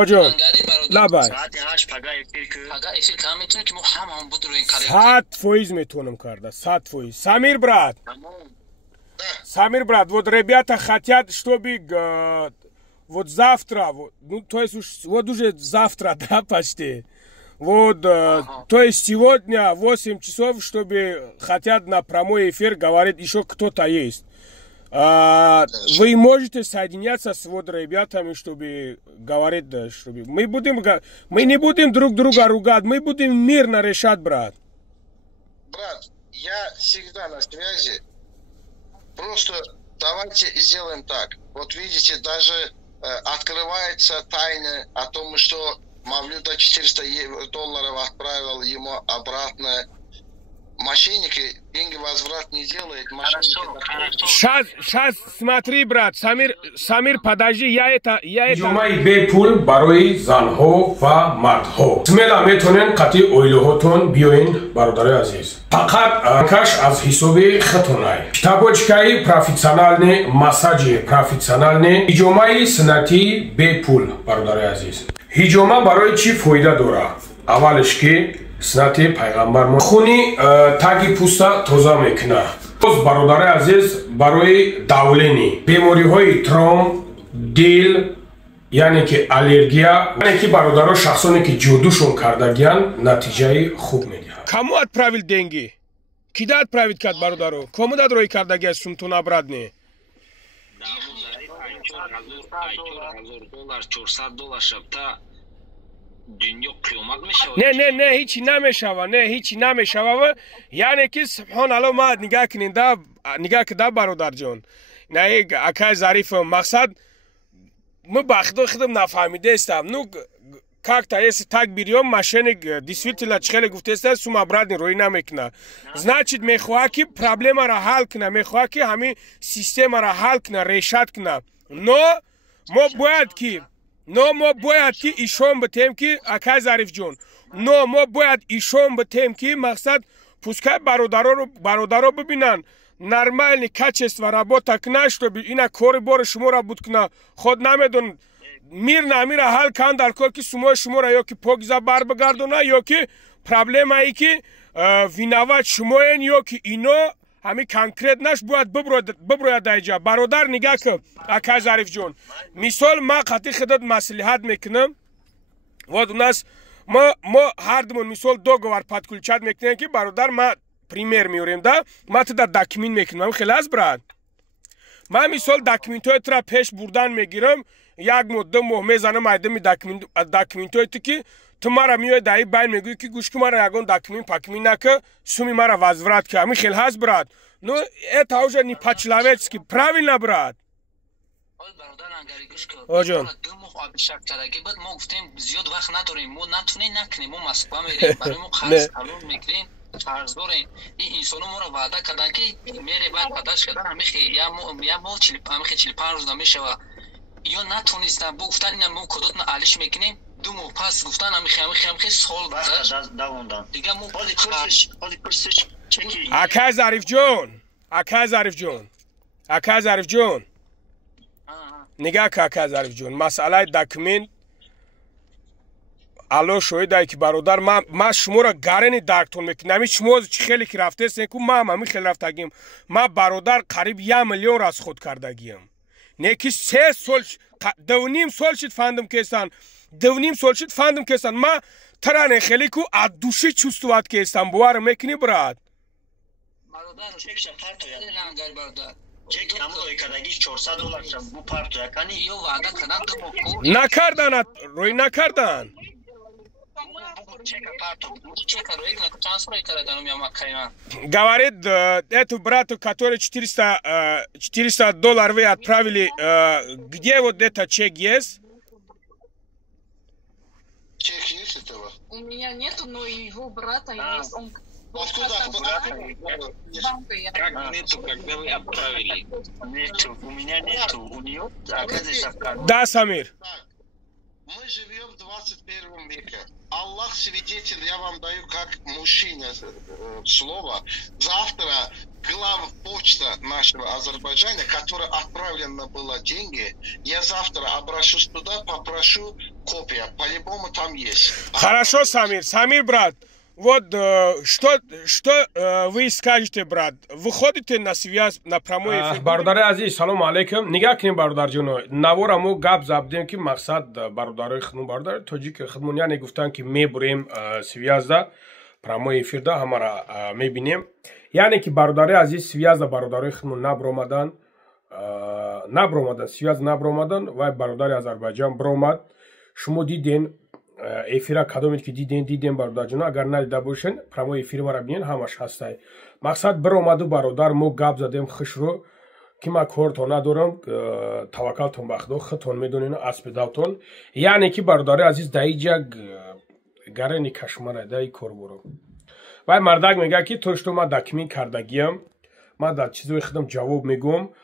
Оҷон, лабай. 100% метонам карда, 100%. Самир, брат. Самир, брат, вот ребята хотят, чтобы вот завтра, ну, то есть вот уже завтра, да, почти. Вот, то есть сегодня 8 часов, чтобы хотят на прямой эфир говорить, еще кто-то есть. Вы можете соединяться с вот ребятами, чтобы говорить, да, чтобы мы не будем друг друга ругать, мы будем мирно решать, брат. Брат, я всегда на связи. Просто давайте сделаем так. Вот видите, даже открывается тайна о том, что Мавлюда $400 отправил ему обратно. Мошенники деньги возврат не делают. Сейчас смотри, брат, Самир, подожди, я это... Ҷумаи бепул барои занҳо ва мардҳо. Смела метонен қати оилаҳотон биёин, бародари азиз. Фақат каш аз ҳисоби хатонай. Китобочкаи профессионалне, массаҷи профессионалне, ҳиҷомаи суннати бепул, бародари азиз. Ҳиҷома барои чӣ фоида дорад? Аввалеш ки суннати пайғамбар мо хуни таги пӯста тоза мекунад. Боз бародари азиз барои давлени бемориҳои тром, дил, яъне ки аллергия, яъне ки бародаро шахсоне ки ҷодушон кардагиян натиҷаи хуб медиҳад. Кому отправил деньги? Кида отправит кард бародаро? Кому дад рои кардагия сумтон обратне? $400 шабта дунё қиёмат мешавад. Не, ҳичи намешава, ҳичи намешава. Яъне ки субҳаналлоҳ, ма нигоҳ кунед, нигоҳ куда бародарҷон. Не, акай зариф, мақсад мы ба худам нафаҳмидаистам. Ну, как-то если так берем, мошенник действительно чихеле гуфтаист, сум обратно роӣ намекунад. Значит, мехоҳад ки проблемаро ҳал кунад, мехоҳад ки ҳамин системаро ҳал кунад, решат кунад. Но мо бояд ки ишон битем ки акай зарифҷон, но мо бояд ишон битем ки мақсад пускай бародаро бибинанд нормальни качество работа кунад, чтобы ина кори бори шуморо буд кунад. Худ намедон мирно амира ҳал кан дар кор ки сумои шуморо ё ки покиза барбигардонад, ё ки проблемае ки виноват шумоен, ё ки ино ҳамин конкрет наш бояд биброяд даиҷа. Бародар нигоҳ кун, акай зарифҷон. Мисол, ман қатъи худат маслиҳат мекунам. Вот у нас мо ҳардумон мисол договор подключат мекунем ки бародар, ма пример меорем, да? Ма туда документ мекунам. Хеле аст, брат? Ман мисол документҳои тра пеш бурдан мегирам, 1 моҳ 2 моҳ мезанам айдами документҳои ту ки ту мара миёи даи байн мегӯӣ ки гӯш ки мара ягон документ пакмин нака, суми мара возврат ка. Ҳамин хел ҳаст, брат. Ну, это уже не по-человечески. Правильно, брат? Оҷон. мо гуфтем зиёд вақт надорем, мо натунем накунем, мо Москва мерем, барои мо қарз калон мекунем, қарз дорем. ин инсоно моро ваъда кардан ки мере баъд падаш кардан ҳамин моҳ 45 рӯз намешава. ё натонистам бо гуфтан ина мо кодотна алиш мекунем. 2 моҳ пас гуфтан ҳамихи сол гузашт. Дига мо акай зарифҷон, нигоҳ ка акай зарифҷон, масъалаи документ алло шоҳидае ки бародар, ман шуморо гарени дарктон мекунам. Ҳамин шумо чӣ хеле ки рафтаистен ку ман ҳамин хел рафтагим. Ман бародар қариб 1 миллион расход кардагиям. Не ки 3 сол 2.5 сол шид фандим кестан. 2.5 сол шид фандим кестан. Ма таране хеле ку аз души чувствовать кестан. бовар мекунӣ, брат? накардан, рӯй накардан. Говорит, эту брату, который $400 вы отправили, где вот это чек есть? Чек есть этого? У меня нету, но его брата есть. Он откуда? Как нету, когда вы отправили? Нету, у меня нету, у нее оказывается. Да, Самир. Мы живем в 21 веке. Аллах свидетель, я вам даю как мужчине слово. Завтра главпочта нашего Азербайджана, которая отправлена была деньги, я завтра обращусь туда, попрошу копия. По-любому там есть. Хорошо, Самир. Самир, брат. Вот что вы скажете, брат? Выходите на связь, на прямой эфир? Бародари азиз, салом алейкум. Нигах кинем бародар ҷоно. Навора мо гап забдем ки мақсад бародари худмон бародар тоҷик худмон яне гуфтан ки мебурем связда прямой эфирда ҳамара мебинем. Яне ки бародари азиз связда бародари худмон набромадан связ набромадан вай бародари Азербайҷан бромад. Шумо диден эфира кадомед ки диден бародар ҷоно, агар надида бошен прямой эфири мара бинен ҳамаш ҳастай. Мақсад биромаду бародар мо гап задем хушро ки ма кортон надорам, таваккалтон ба Худо, худтон медонен аспидавтон. Яъне ки бародари азиз даиҷак гарени кашмара даи корборо. Вай мардак мега ки то што ма дакмин кардагиам, ма дар чизои худам ҷавоб мегӯм,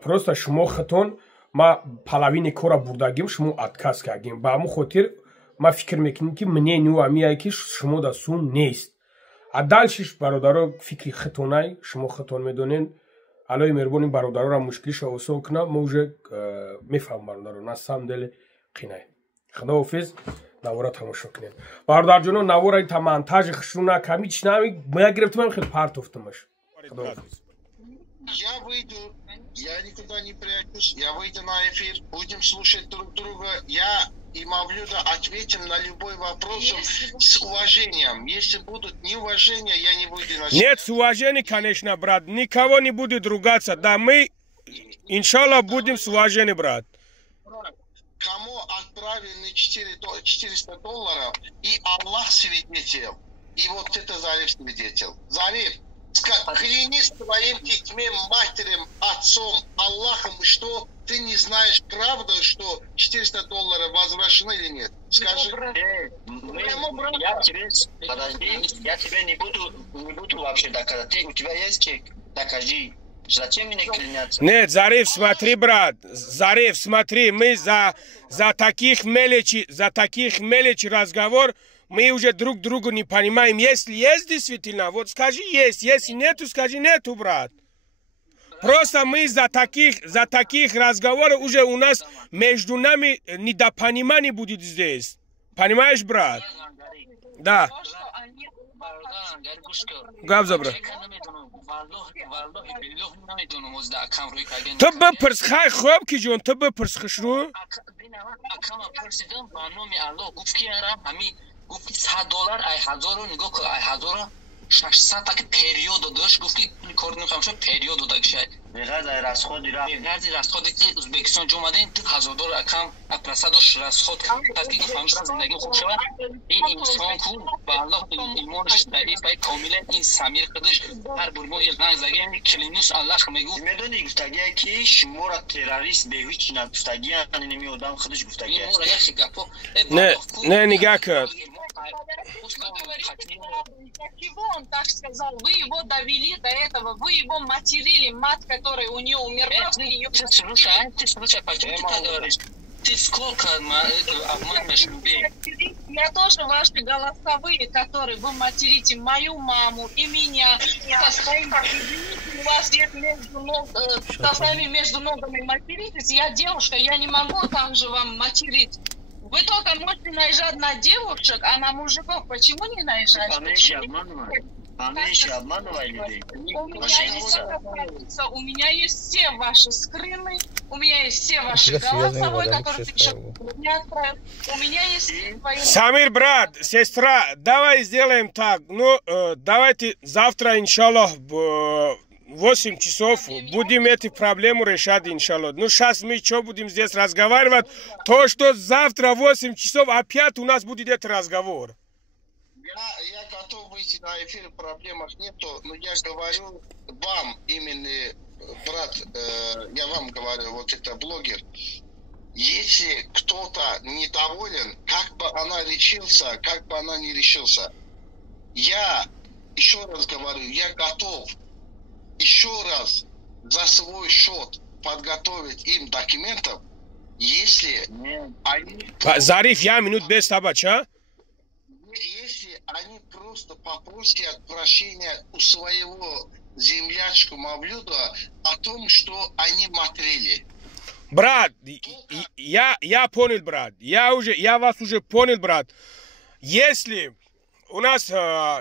просто шумо худтон ма палавини кора бурдагим, шумо отказ кардем. Ба ҳамун хотир ма фикр мекунем ки мнению амияе ки шумо дар сум нест. А дальшиш бародаро фикри худтонай, шумо худтон медонен. Алои меҳрубон ин бародароро мушкилиша осон кунам, мо уже мефаҳмам бародаро, на самом деле қинай. Худоҳофиз, навора тамошо кунем. Бародарҷоно, навораи монтажи хушру накардем, ҳеҷ нами я гирифтам, хеле партофтамаш. Худоҳофиз. Я выйду, я никуда не прячусь, я выйду на эфир, будем слушать друг друга. Я и Мавлюда ответим на любой вопрос с уважением. Если будут неуважения, я не буду носить. Нет, с уважением, конечно, брат. Никого не будет ругаться. Да, мы, иншаллах, будем с уважением, брат. Кому отправили $400, и Аллах свидетель, и вот это Зариф свидетель. Зариф, клянись своим детьми, матерям, отцом, Аллахом, что ты не знаешь правду, что $400 возвращены или нет. Скажи. Я тебе не буду вообще доказать. У тебя есть чек? Докажи. Зачем мне кляняться? Нет, Зариф, смотри, брат. Зариф, смотри, мы за таких мелочей разговор, мы уже друг другу не понимаем. Если есть действительно, вот скажи есть. Если нету, скажи нету, брат. Просто мы за таких разговоров уже у нас между нами недопонимание будет здесь. Понимаешь, брат? Да. Гавза, брат. Ты бепрс, хай хобки жон, ты бепрс хшру? گفتی $100 ای 1000 نگاه کن ای 1000 600 تا که پریود داشت گفتی کار نمی‌کنم شو پریود داشت بغیر راسخود دیرا بغیر راسخود که ازبکستان جومدن $1000 اکم اپرسادش راسخود تاکی گفتم زندگی خوب شود این انسان کو با الله ایمانش ضعیف و کاملا این سمیر خودش هر برمو یه زنگ زگه کلینوس الله میگو میدونی گفتگی که شما را تروریست به هیچ نگفتگی نمی آدم خودش گفتگی است نه نگاه کرد Чего он так сказал? Вы его довели до этого, вы его материли, мать, которая у нее умерла, вы ее... Слушай, почему ты так говоришь? Ты сколько обманешь людей? Я тоже ваши голосовые, которые вы материте мою маму и меня, у вас есть между ногами материтесь, я девушка, я не могу там же вам материть. Вы только можете наезжать на девушек, а на мужиков почему не наезжать? обманывай людей. У меня есть все ваши скрины, у меня есть все ваши голосовые, которые ты еще не отправил. У меня есть твои... Самир, брат, сестра, давай сделаем так. Ну, давайте завтра, иншаллах, 8 часов будем эту проблему решать, иншаллах. Ну, сейчас мы что будем здесь разговаривать? То, что завтра 8 часов опять у нас будет этот разговор. Я готов выйти на эфир, проблем нету, но я говорю вам, именно, брат, я вам говорю, вот это блогер, если кто-то недоволен, как бы она решился, как бы она не решился, я еще раз говорю, я готов еще раз за свой счет подготовить им документов, Если они... Зариф, я минут без табача. Если они просто попросят прощения у своего землячку Мавлюда о том, что они матрили. Брат, я понял, брат. Я вас уже понял, брат. Если у нас,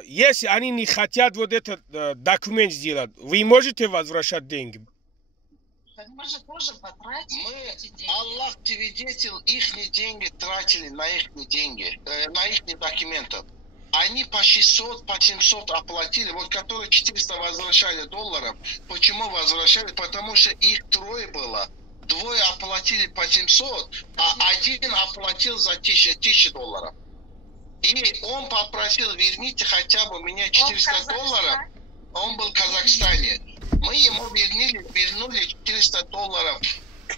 если они не хотят вот этот документ сделать, вы можете возвращать деньги? Мы же тоже потратили эти деньги. Аллах свидетель, их деньги тратили на их деньги, на их документы. Они по 600, по 700 оплатили, вот которые 400 возвращали долларов. Почему возвращали? Потому что их трое было. Двое оплатили по 700, а один оплатил за 1000 долларов. И он попросил, верните хотя бы мне 400 долларов. Он был в Казахстане. Мы ему вернули 400 долларов.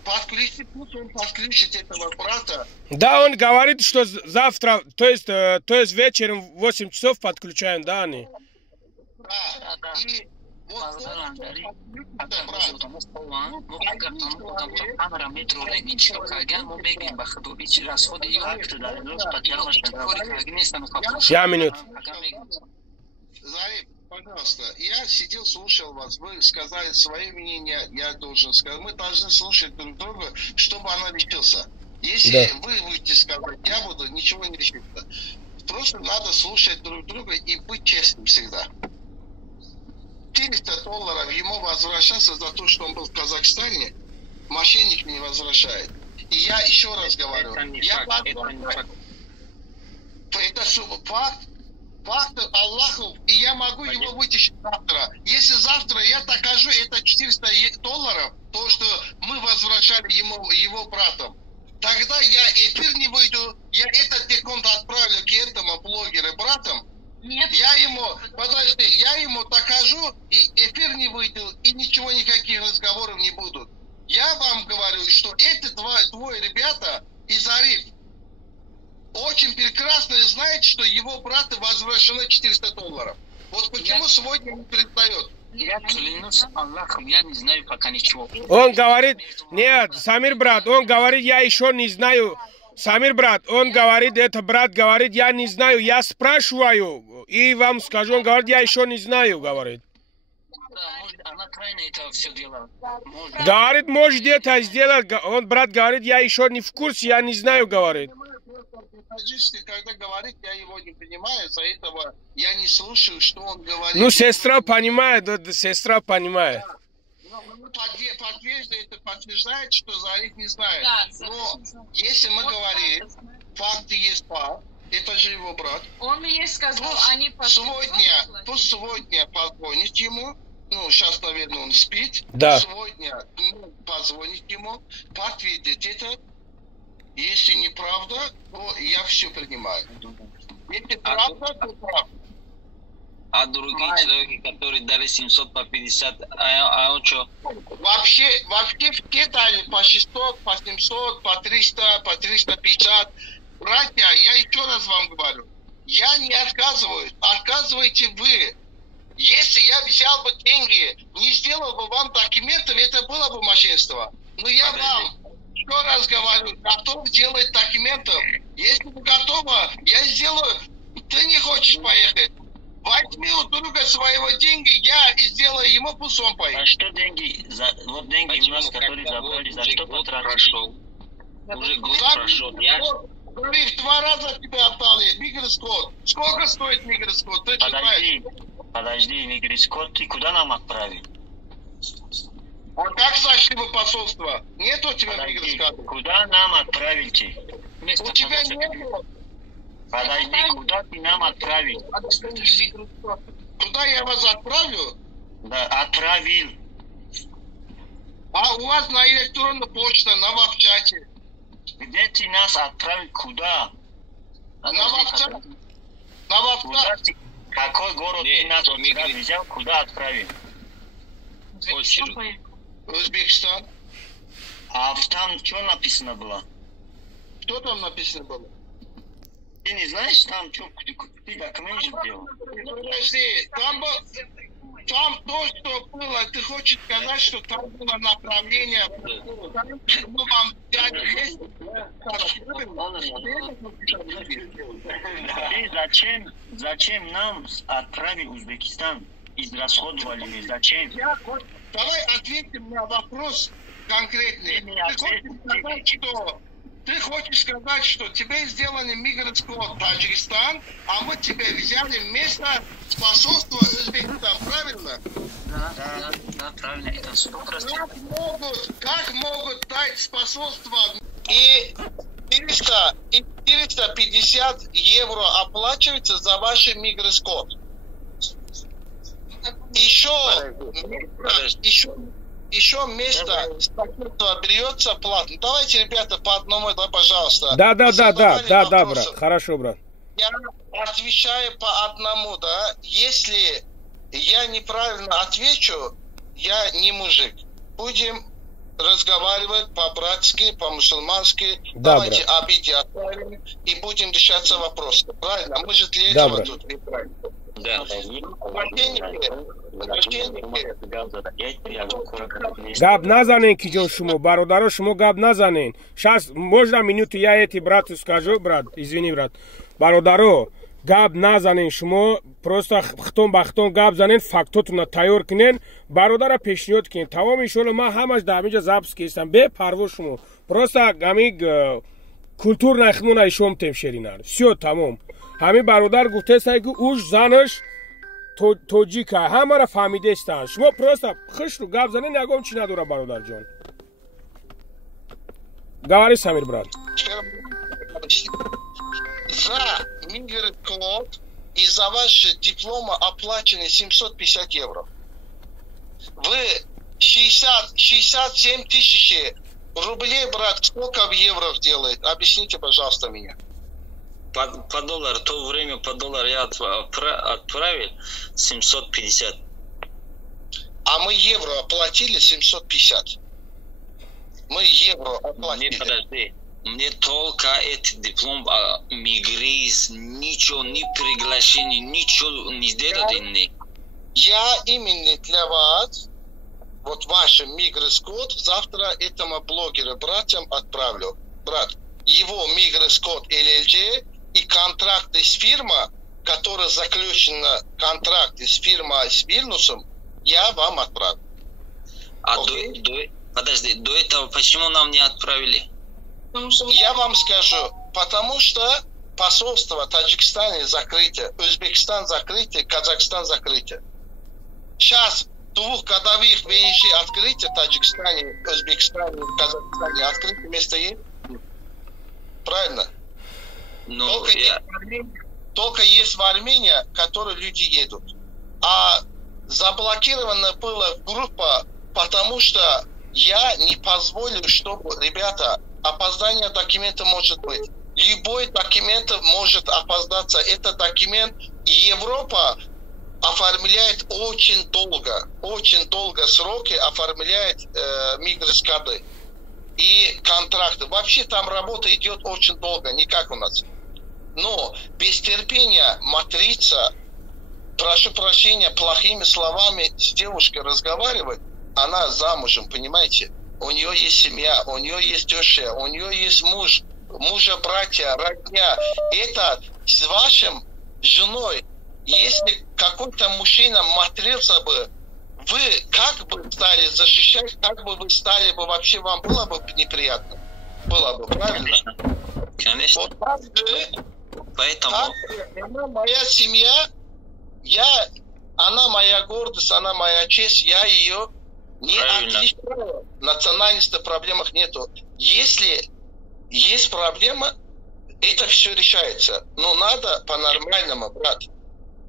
Подключить, пусть он подключит этого брата. Да, он говорит, что завтра, то есть вечером в 8 часов подключаем, да, они? Да. И вот Я минут. Зариф, пожалуйста, я сидел, слушал вас, вы сказали свое мнение, я должен сказать. Мы должны слушать друг друга, чтобы она решился. Если вы будете сказать, я буду, ничего не решится. Просто надо слушать друг друга и быть честным всегда. 400 долларов ему возвращаться за то, что он был в Казахстане, мошенник не возвращает. И я еще раз говорю, это факт. Факт Аллаху, и я могу его вытащить завтра. Если завтра я докажу это 400 долларов, то, что мы возвращали его братом, тогда я эфир не выйду, я этот секунду отправлю к этому блогеру братом. Нет. Я ему докажу, и эфир не выйду, и ничего, никаких разговоров не будут. Я вам говорю, что эти двое ребята из Зариф очень прекрасно знает, что его брату возвращено 400 долларов. Вот почему сегодня не перестает. Я клянусь Аллахом, я не знаю пока ничего. Он говорит, нет, Самир брат, он говорит, я еще не знаю. Самир брат, он говорит, это брат говорит, я не знаю, я спрашиваю, и вам скажу, он говорит, я еще не знаю, говорит. Да, может, она тайно это все делала. Говорит, может это сделать, он брат говорит, я еще не в курсе, я не знаю, говорит. Когда говорит, я его не понимаю, из-за этого я не слушаю, что он говорит. Ну, сестра понимает, сестра понимает. Подтверждает, что Зариф не знает. Да, но если мы говорим, факты есть факт, это же его брат. Он мне сказал, они сегодня позвонить ему. Ну, сейчас, наверное, он спит. Да. Сегодня позвонить ему, подтвердить это. Если неправда, то я все принимаю. Если правда, то правда. А другие человеки, которые дали 700 по 50, а он что? Вообще все дали по 600, по 700, по 300, по 350. Братья, я еще раз вам говорю, я не отказываюсь, отказываете вы. Если я взял бы деньги, не сделал бы вам документов, это было бы мошенничество. Но я вам еще раз говорю, готов делать документов. Если вы готовы, я сделаю. Ты не хочешь поехать? Возьми у друга своего деньги, я сделаю ему, пусть он поедет. А что деньги? Вот деньги у нас, которые забрали, за что год прошел? Уже год прошел. Я... В 2 раза тебе отдали микроскоп. Сколько стоит микроскоп? Ты Подожди, микроскоп, ты куда нам отправил? А как зашли в посольство? Нет у тебя микроскопа? Куда нам отправите? У тебя нет. Подожди, куда ты нам отправил? Куда я вас отправлю? Да, отправил. А у вас на электронную почту, на веб-чате. Где ты нас отправил? Куда? На веб-чате. На веб-чате. Какой город ты нас взял? Куда отправил? Узбекистан. А там что написано было? Что там написано было? Ты не знаешь, там что ты документ сделал? Подожди, там был... Там то, что было, ты хочешь сказать, что там было направление, мы вам взяли месяц, зачем нам отправить Узбекистан? Израсходовали, зачем? Давай ответим на вопрос конкретный. Ты хочешь сказать, что тебе сделали миграцию в Таджикистан, а мы тебе взяли место посольства Узбекистана, правильно? Да, правильно. Это 100%. Как могут дать посольство и 450 евро оплачивается за ваш миграцкод? Еще место посольства берется платно. Давайте, ребята, по одному, да, пожалуйста. Да, брат. Хорошо, брат. Я отвечаю по одному, да. Если я неправильно отвечу, я не мужик. Будем разговаривать по-братски, по-мусульмански. Да, давайте обиде отправим и будем решаться вопросы. Правильно? Мы же для этого брат. тут. Правильно? Да. Гап назанен киҷон шумо бародаро шумо гап назанен. Сейчас можно минуту я эти брату скажу, брат, извини, брат. Бародаро гап назанен шумо просто хтон ба хтон гап занен, фактотуна тайёр кинен, бародара пешниҳод кинен. Тамом иншоалло ман ҳамаш дар ҳаминҷа запис кистам. Бепарво шумо. Просто ҳамин культурная хмуна ишом темшеринар. Всё тамом. ҳамин бародар гуфтесай ки уж занаш тоҷика ҳамаро фаҳмидестанд. Шумо просто хишру гап занен, ягон чӣ надора бародарҷон. Говори, Самир, брат. За миграцкод из-за вашего диплома оплачены 750 евро. Вы 67 тысяч рублей, брат, сколько в евро делает? Объясните, пожалуйста, меня. По доллару, в то время по доллару я отправил 750. А мы евро оплатили 750. Мы евро оплатили. Подожди. Мне только этот диплом мигриз, ничего, ни приглашений, ничего не сделали. Я именно для вас, вот ваш миграцкод, завтра этому блогеру, братьям отправлю. Брат, его миграцкод LLG и контракт с фирмой, которая заключена, контракт с фирмой с Вильнюсом, я вам отправлю. Подожди, до этого почему нам не отправили? Я вам скажу, потому что посольство Таджикистана закрыто, Узбекистан закрыто, Казахстан закрыто. Сейчас двухгодовых ВНЖ открыто в Таджикистане, Узбекистане, Казахстане. Открытое место есть? Правильно? Только есть в Армении, которые люди едут. А заблокирована была группа, потому что я не позволю, чтобы, ребята, опоздание документа может быть. Любой документ может опоздаться. Это документ Европа оформляет очень долго сроки оформляет миграцкоды и контракты. Вообще там работа идет очень долго, не как у нас. Но без терпения матриться, прошу прощения, плохими словами с девушкой разговаривать, она замужем, понимаете? У нее есть семья, у нее есть теща, у нее есть муж, мужа, братья, родня. Это с вашим женой. Если какой-то мужчина матрился бы, вы как бы стали защищать, как бы вы стали бы, вообще вам было бы неприятно? Было бы, правильно? Конечно. Вот так же, Поэтому... она моя семья, она моя гордость, она моя честь, я ее не отличаю. Национальности проблемах нету. Если есть проблема, это все решается. Но надо по-нормальному, брат.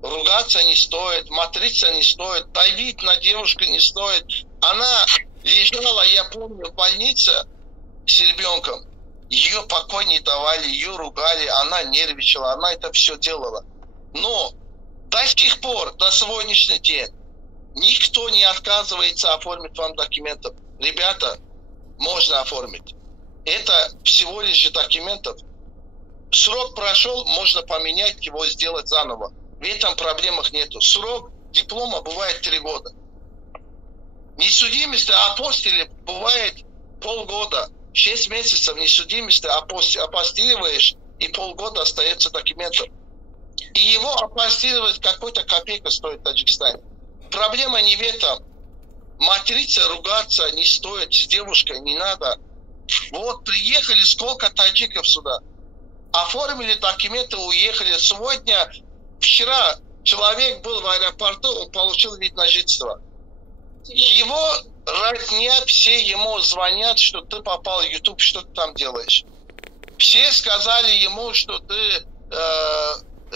Ругаться не стоит, матриться не стоит, давить на девушку не стоит. Она лежала, я помню, в больнице с ребенком. Ее покой не давали, ее ругали, она нервничала, она это все делала. Но до сих пор, до сегодняшнего дня, никто не отказывается оформить вам документы. Ребята, можно оформить. Это всего лишь документов. Срок прошел, можно поменять его, сделать заново. В этом проблемах нету. Срок диплома бывает 3 года. Несудимость апостиля бывает полгода. 6 месяцев несудимости апостиливаешь, и полгода остается документом. И его апостиливать какой-то копейка стоит в Таджикистане. Проблема не в этом. Материться, ругаться не стоит, с девушкой не надо. Вот приехали сколько таджиков сюда. Оформили документы, уехали. Сегодня, вчера человек был в аэропорту, он получил вид на жительство. Его родня, все ему звонят, что ты попал в YouTube, что ты там делаешь. Все сказали ему, что ты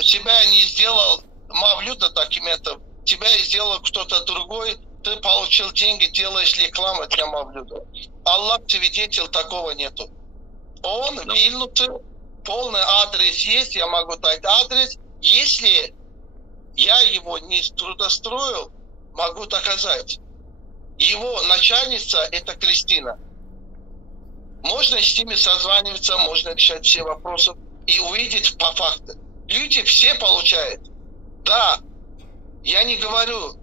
тебя не сделал мавлюда документов, тебя сделал кто-то другой, ты получил деньги, делаешь рекламу для мавлюда. Аллах свидетель, такого нету. Он вильнутый, полный адрес есть, я могу дать адрес. Если я его не трудостроил, могу доказать. Его начальница – это Кристина. Можно с ними созваниваться, можно решать все вопросы и увидеть по факту. Люди все получают. Да, я не говорю.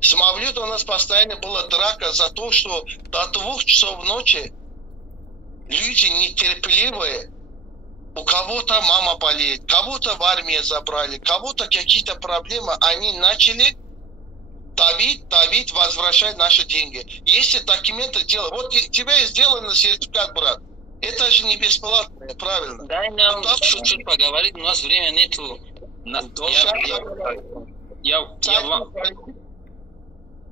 С мавлюдом у нас постоянно была драка за то, что до 2 часов ночи люди нетерпеливые. У кого-то мама болеет, кого-то в армии забрали, кого-то какие-то проблемы. Они начали давить, возвращать наши деньги. Если документы делают, вот тебе сделан сертификат, брат. Это же не бесплатно, правильно? Дай нам чуть-чуть поговорить, у нас времени нету.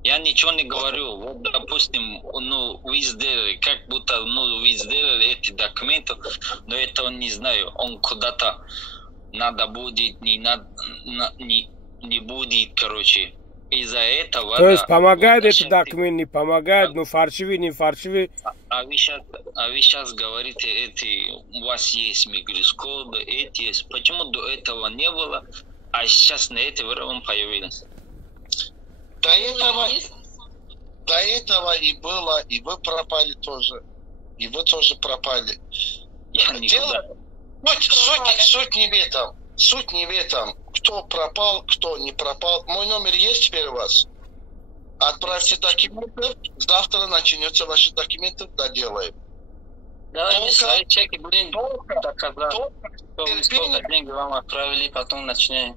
Я ничего не говорю. Вот, допустим, вы сделали, как будто вы сделали эти документы, но этого не знаю. Он куда-то надо будет, не будет, короче. Из-за этого... То есть помогает этот документ, не помогает, ну фальшивый, не фальшивый. А вы сейчас говорите, у вас есть мигрискод, эти есть. Почему до этого не было, а сейчас на это время появилось? До этого и было, и вы пропали тоже. И вы тоже пропали. Суть не в этом. Суть не в этом. Кто пропал, кто не пропал. Мой номер есть теперь у вас? Отправьте документы. Завтра начнется ваши документы, доделаем. Давай мы свои чеки будем доказать. Сколько денег вам отправили, потом начнем.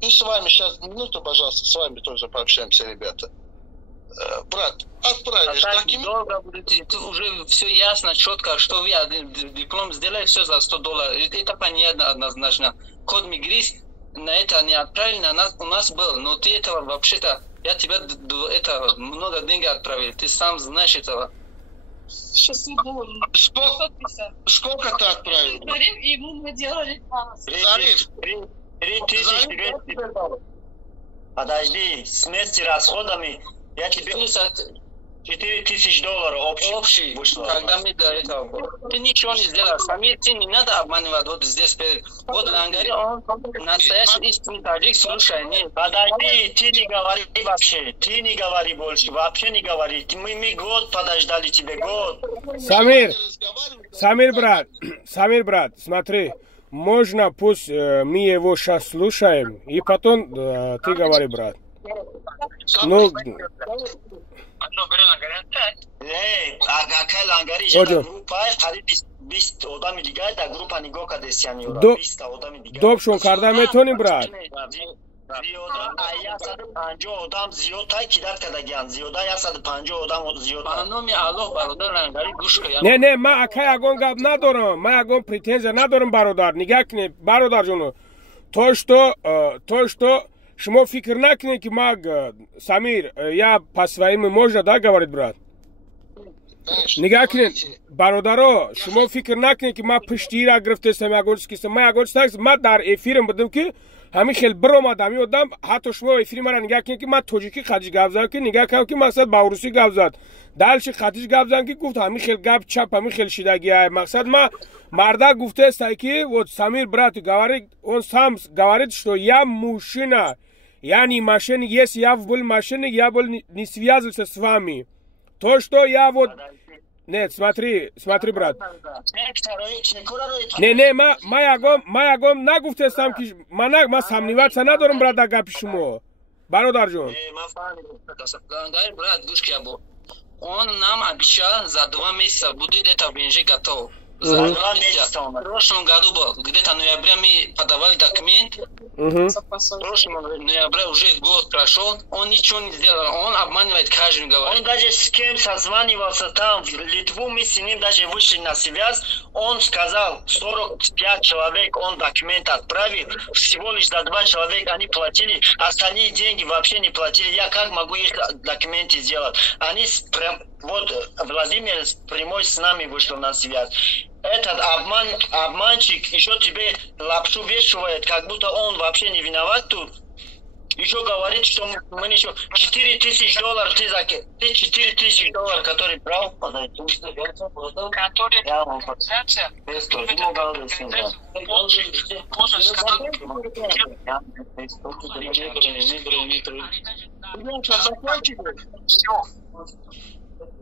И с вами сейчас минуту, пожалуйста, с вами тоже пообщаемся, ребята. Брат, отправишь документы. Долго будете, уже все ясно, четко, что вы диплом сделали, все за $100. Это понятно однозначно. Код Мигрис на это не отправили, у нас был, но ты этого вообще-то, я тебя до этого много денег отправил, ты сам знаешь этого. Сейчас не было. Сколько ты отправил? И мы делали 3200. Подожди, вместе расходами я тебе $4000 общий вышло. Когда мы до этого. Ты ничего не сделал. Самир, ты не надо обманывать вот здесь. Вот Лангари, он настоящий истинный таджик, слушай, нет. Подожди, ты не говори вообще. Ты не говори больше. Вообще не говори. Мы год подождали тебе, год. Самир, брат, смотри. Можно пусть мы его сейчас слушаем, и потом ты говори, брат. Ну, Добшон карда метони, брат. Не, ма акай агон гап надорам, ма агон претензия надорам, бародар. Нигах не, бародар жуну. То, что шмо фикр накне, ки маг, Самир, я по своим можно, да, говорит, брат? Нигах не, бародаро, шмо фикр накне, ки ма пыштира грифтесам, ма агонскистам, ма дар эфирам будем ки, ҳамин хел биромадам ёдам ҳатто шумо эфири мара нигоҳ кунед ки ман тоҷикӣ хатиш гап задам ки нигоҳ кунам ки мақсад ба урусӣ гап зад далши хатиш гап задам ки гуфт ҳамин хел гап чап ҳамин хел шидагия мақсад ма марда гуфтестай ки вот Самир брат говорит он сам говорит что я мужчина яъни машина есть я был машиной я был не связывался с вами то что я вот нет, смотри, брат. Не, ма ягом нагуфте сам ки ма самниваца надорам, брат, да гапи шумо. бародарҷон. Брат, гӯш кия бо. Он нам обещал за 2 месяца будет это ВНЖ готов. За 2 месяца. В прошлом году был, где-то в ноябре мы подавали документ. В прошлом ноябре уже год прошел, он ничего не сделал, он обманывает каждый, говорит. Он даже с кем созванивался там, в Литву, мы с ним даже вышли на связь, он сказал, 45 человек он документ отправил, всего лишь за 2 человека они платили, остальные деньги вообще не платили, я как могу их документы сделать? Они вот Владимир прямой с нами вышел на связь. Этот обманщик еще тебе лапшу вешивает, как будто он вообще не виноват тут. Еще говорит, что мы еще $4000 ты $4000, который брал, Который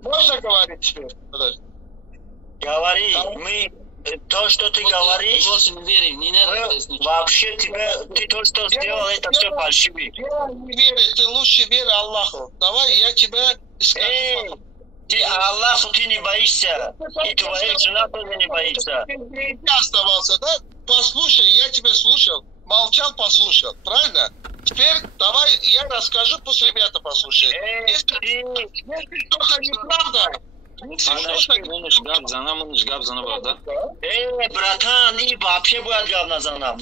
Можно говорить теперь? Подожди. Говори, мы то, что ты говоришь, вообще ты то, что сделал, это все фальшивый. Я не верю, ты лучше верь Аллаху. Давай, я тебя скажу. Ты Аллаху ты не боишься, и твоя жена тоже не боится. Я оставался, да? Послушай, я тебя слушал, молчал, послушал, правильно? Теперь давай я расскажу, после меня ты послушай. Если что-то неправда, братан, и вообще будет говна за нам.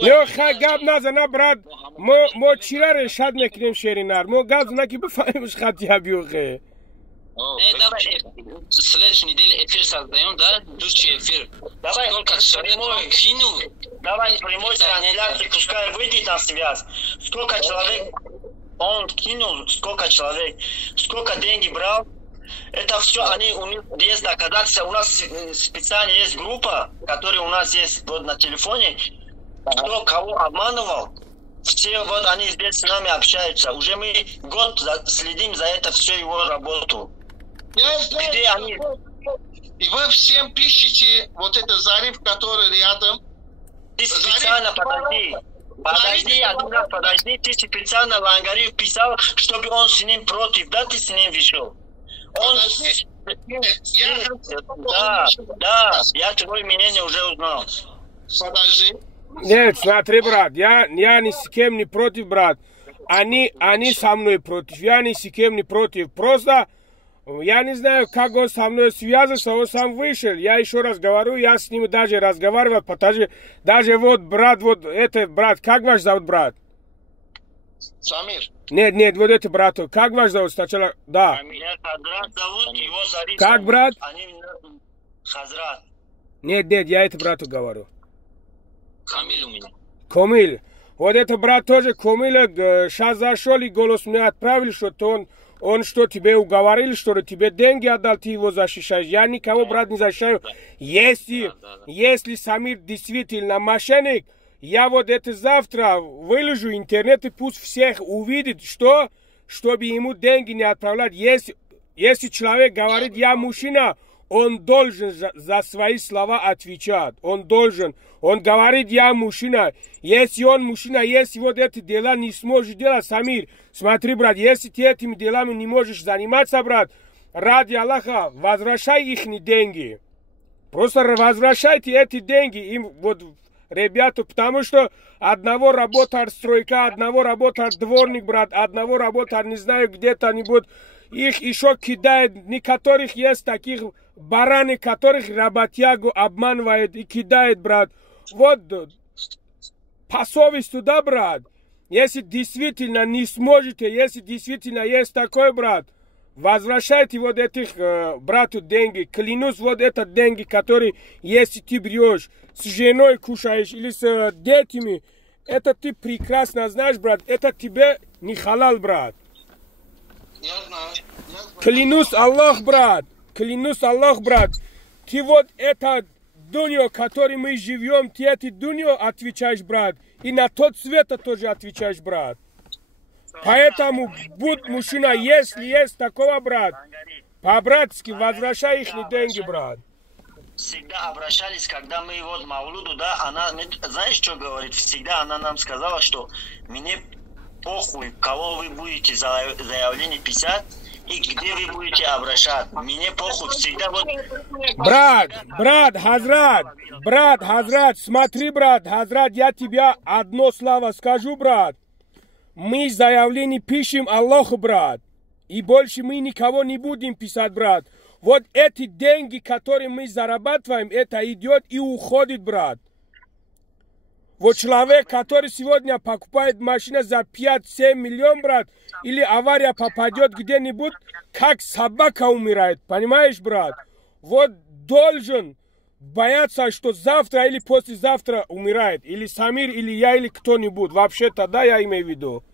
Леха, говна за нам, брат. Мы чира решат мекнем шеринар. Мы говна ки бифаем шхатия биохе. Давай, в следующей неделе эфир создаем, да? Души эфир. Давай, сколько человек кинул. Давай прямой трансляции, пускай выйдет на связь. Сколько человек он кинул, сколько человек, сколько денег брал. Это все, они у них есть доказательства. У нас специально есть группа, которая у нас есть вот на телефоне. Кто кого обманывал, все вот они здесь с нами общаются. Уже мы год следим за это все его работу. Я знаю, где они? И вы всем пишете вот это Зариф, который рядом. Ты специально подожди. Подожди, один раз подожди. Ты специально Лангариев писал, чтобы он с ним против. Да, ты с ним вышел. Он... Да, я твое мнение уже узнал. Подожди. Нет, смотри, брат, я ни с кем не против, брат. Они со мной против, я ни с кем не против. Просто я не знаю, как он со мной связался, он сам вышел. Я еще раз говорю, я с ним даже разговаривал, потому даже вот брат, вот это брат, как ваш зовут, брат? Самир. Нет, вот это брат, как ваш зовут сначала? Да. Меня Хазрат зовут, его Зариф. Как брат? Они меня Хазрат. Нет, я это брату говорю. Камиль у меня. Комиль. Вот это брат тоже Комиля, сейчас зашел и голос мне отправил, что он что тебе уговорил, что тебе деньги отдал, ты его защищаешь. Я никого, брат, не защищаю. Если Самир действительно мошенник, я вот это завтра выложу в интернет, и пусть всех увидит, чтобы ему деньги не отправлять. Если человек говорит, я мужчина, он должен за свои слова отвечать. Он должен. Он говорит, я мужчина. Если он мужчина, если вот эти дела не сможет делать, Самир, смотри, брат, если ты этими делами не можешь заниматься, брат, ради Аллаха, возвращай их деньги. Просто возвращайте эти деньги им, вот, ребята, потому что одного работает стройка, одного работает дворник, брат, одного работает, не знаю, где-то они будут, их еще кидают, некоторых есть таких бараны, которых работягу обманывает и кидает, брат. Вот, по совести, да, брат? Если действительно не сможете, если действительно есть такой, брат, возвращайте вот этих брату деньги. Клянусь, вот это деньги, которые, если ты берешь, с женой кушаешь или с детьми, это ты прекрасно знаешь, брат, это тебе не халал, брат. Я знаю. Клянусь Аллах, брат. Клянусь Аллах, брат. Ты вот это дунья, который мы живем, ты эти дунья отвечаешь, брат. И на тот свет тоже отвечаешь, брат. Поэтому будь мужчина, если есть такого, брат, по-братски возвращай их деньги, брат. Всегда обращались, когда мы вот Маулуду, да, она, знаешь, что говорит? Всегда она нам сказала, что мне похуй, кого вы будете заявление писать и где вы будете обращаться. Мне похуй, всегда вот... Брат, Хазрат, смотри, брат, Хазрат, я тебе одно слово скажу, брат. Мы заявление пишем Аллаху, брат. И больше мы никого не будем писать, брат. Вот эти деньги, которые мы зарабатываем, это идет и уходит, брат. Вот человек, который сегодня покупает машину за 5-7 миллионов, брат, или авария попадет где-нибудь, как собака умирает, понимаешь, брат? Вот должен бояться, что завтра или послезавтра умирает, или Самир, или я, или кто-нибудь. Вообще тогда я имею в виду.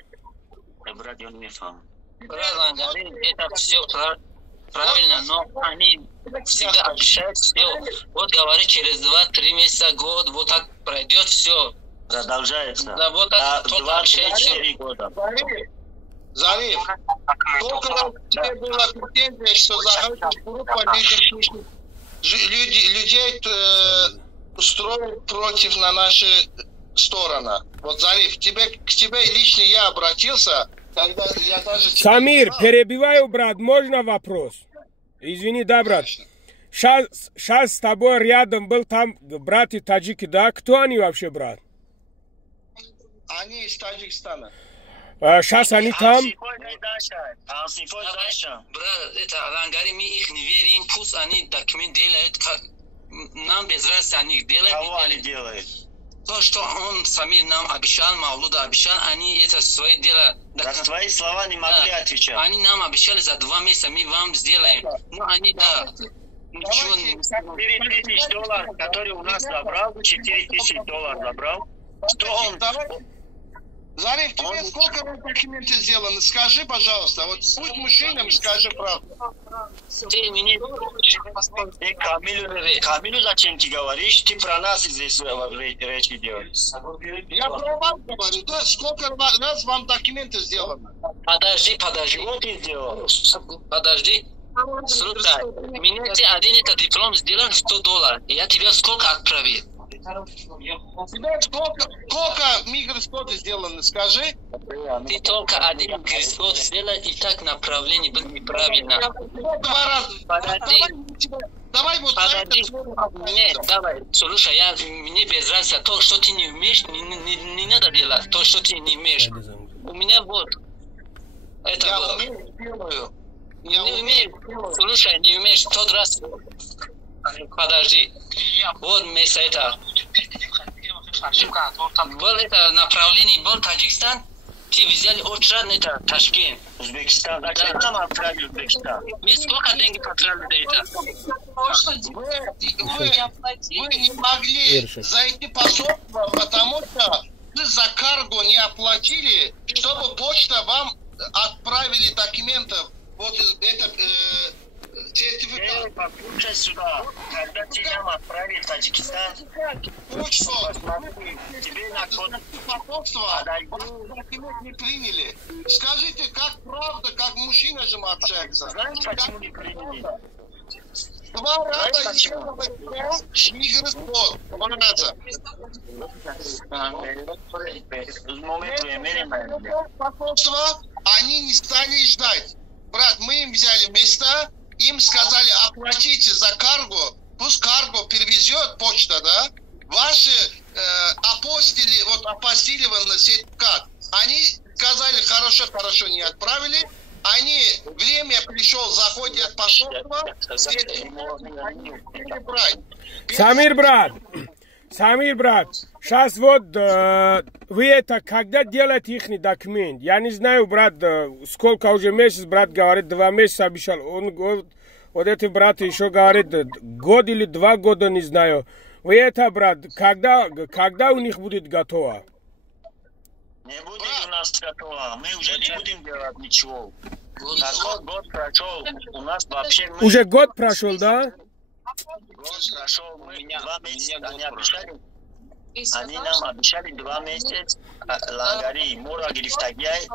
Брат, я не фам. Это все правильно, но они всегда обещают все. Вот говорит, через 2-3 месяца, год, вот так пройдет все. Продолжается. Да, вот так 24 года. Зариф, сколько раз тебе была претензия, что заходит группа людей строит против на наши стороны. Вот, Зариф, к тебе лично я обратился, когда я даже... Самир, перебиваю, брат, можно вопрос? Извини, да, брат. Сейчас с тобой рядом был там братья таджики, да? Кто они вообще, брат? Они из Таджикистана. Сейчас они там? Брат, это Алангари, мы их не верим, пусть они документ делают, нам без разницы они их делают. Кого они делают? То, что он Самир нам обещал, Мавлуда обещал, они это свои дела. За твои слова не могли отвечать. Они нам обещали за 2 месяца, мы вам сделаем. Ну, они, да. Ничего не... $4000, который у нас забрал, $4000 забрал. Что он... Зариф, тебе сколько документов сделано? Скажи, пожалуйста, вот будь мужчиной, скажи правду. Ты мне... Камилю зачем ты говоришь? Ты про нас здесь речь делаешь. Я про вас говорю, да? Сколько раз вам документы сделано? Подожди. Вот ты сделал. Подожди. Слушай, мне один этот диплом сделан $100. Я тебе сколько отправил? Сколько микроскопов сделано, скажи? Ты только один микроскоп сделал, и так направление было неправильно. Подожди. Давай вот... Нет, давай. Слушай, мне без разницы. То, что ты не умеешь, не надо делать. То, что ты не умеешь. У меня вот. Это я вот. умею. Не умеешь. Слушай, не умеешь. Тот раз... Подожди. Вот место это. Был это направление, был Таджикистан. Ты взяли очередь, это Ташкент. Узбекистан. Зачем нам отправили Узбекистан? Мы сколько денег потратили это? Вы не могли зайти по собству, потому что вы за карго не оплатили, чтобы почта вам отправили документов. Вот это... сертификат. Послушай сюда, когда ты нам отправили в Таджикистан, тебе на код не приняли. Скажите, как правда, как мужчина же мы общаемся? Знаешь, почему не приняли? 2 раза игры спорт. 2 раза. Они не стали ждать. Брат, мы им взяли места, им сказали, оплатите за карго, пусть карго перевезет почта, да? Ваши апостилированный сертификат. Они сказали, хорошо, не отправили. Они, время пришло, заходят по посольство. Самир, брат, сейчас вот вы это когда делаете их документ? Я не знаю, брат, сколько уже месяц, брат говорит, 2 месяца обещал. Он, вот эти брат еще говорит, год или 2 года, не знаю. Вы это, брат, когда у них будет готово? Не будет у нас готово. Мы уже не будем делать ничего. Год прошел. У нас вообще... Уже год прошел, да? Год прошел. Мы 2 месяца они обещали. Они нам обещали 2 месяца. Лангари, Мора, Грифтагяй,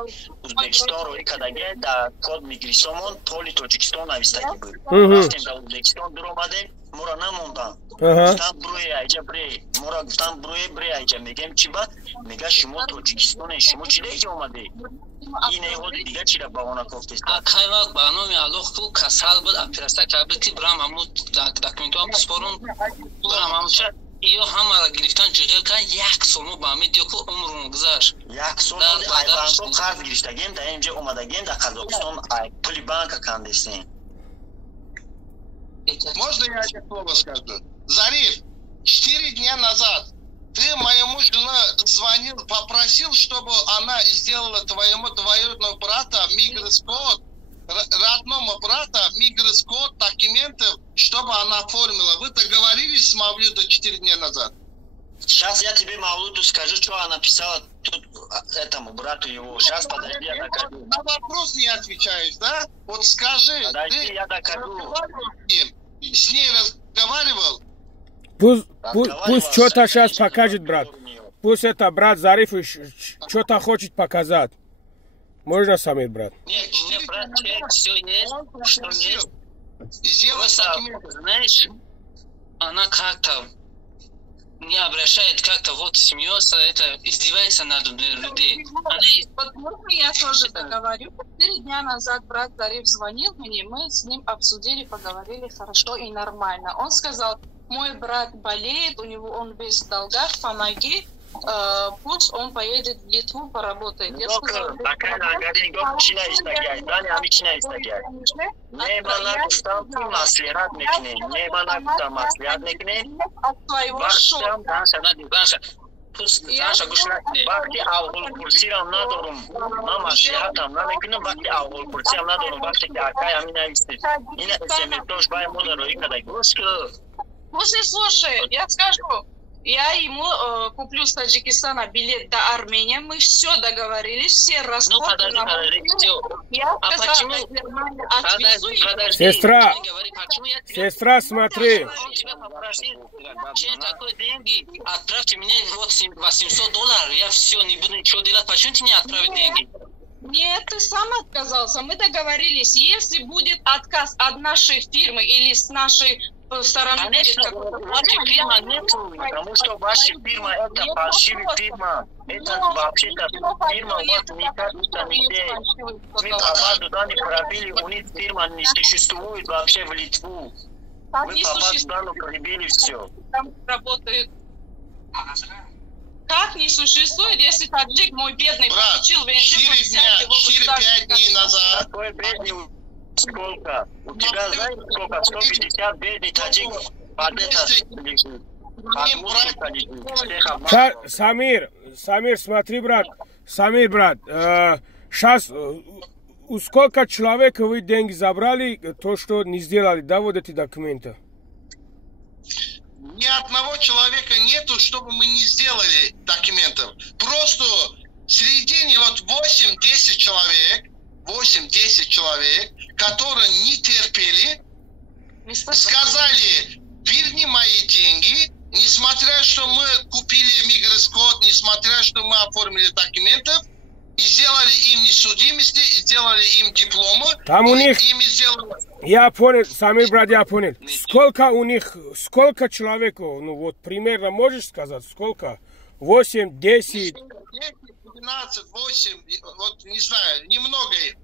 Узбекистан, Рои, Кадагяй, да, код мигрисомон, Толи, Тоджикистан, Авистаги был. Растем да Узбекистан, Дуромаде, мора намондан. Ага. Гуфтам бруе айҷа бре. Мора гуфтам бруе бре айҷа. Мегем чӣ ба? Мега шумо Тоҷикистоне, шумо чӣ леҷа омаде? ин эҳоди дига чира баҳона кофтест. Акай вақт барноми алоқ ку касал буд, операция карда ки брам ҳаму документам спорун брам ҳамуча ё ҳамара гирифтан ҷиғел кан 1 сол мо ба ҳамид ё ку умрун гузашт. 1 сол айбанко қарз гирифтагем да инҷа омадагем да Казоқистон пули банка кандесем. Можно я одно слово скажу? Зариф, 4 дня назад ты моему жене звонил, попросил, чтобы она сделала твоему двоюродному брата мигрос-код, родному брата мигрос-код документов, чтобы она оформила. Вы договорились с Мавлюдом 4 дня назад? Сейчас я тебе, Мавлуду, скажу, что она писала тут этому брату его. Сейчас, подожди, я докажу. На вопрос не отвечаешь, да? Вот скажи. Подожди, я докажу. С ней разговаривал? Пусть что-то сейчас покажет, брат. Пусть это брат Зариф что-то хочет показать. Можно, Самир, брат? Нет, брат, все есть, что есть. Сделай документы. Знаешь, она как-то не обращает, как-то вот смеется, это издевается над людей. Вот можно я тоже договорю? 4 дня назад брат Зариф звонил мне, мы с ним обсудили, поговорили хорошо и нормально. Он сказал, мой брат болеет, у него он без долгов, помоги, пусть он поедет в Литву поработает. Я сказала, وقتی اول کرسی را ندارم من مصلحتم نمیکنم وقتی اول کرسی هم ندارم وقتی که акай ами навистит این смс باید ما رو کدای گوش کن. Слушай, слушай, я скажу, я ему куплю с Таджикистана билет до Армении, мы все договорились, все расходы. Я сказала, отвезу Сестра, смотри. Такой деньги, отправьте мне вот $800, я все, не буду ничего делать, почему ты не отправишь деньги? Нет, ты сам отказался, мы договорились, если будет отказ от нашей фирмы или с нашей стороны. Конечно, ваша фирма нету, потому что ваша фирма это фальшивая фирма. Это вообще-то фирма вот не кажется нигде. Мы попа туда не пробили, у них фирма не существует вообще в Литву. Мы попа туда не пробили все. Там работает. Как не существует, если таджик, мой бедный, получил ВНЖ, 4-5 дней назад. Какой бедный? Сколько? У тебя знаешь сколько? 150 бедный таджик. Самир, смотри, брат. Самир, брат. Сейчас у сколько человек вы деньги забрали, то, что не сделали, да, вот эти документы? Ни одного человека нету, чтобы мы не сделали документов. Просто в середине вот 8-10 человек, которые не терпели, сказали, верни мои деньги, несмотря что мы купили мигрос-код, несмотря что мы оформили документов, и сделали им несудимости, и сделали им дипломы. Там у них... Я понял, Самир, брат, я понял. Сколько у них, сколько человек, ну вот примерно можешь сказать, сколько? 8, 10? 12, 8, вот не знаю, немного их.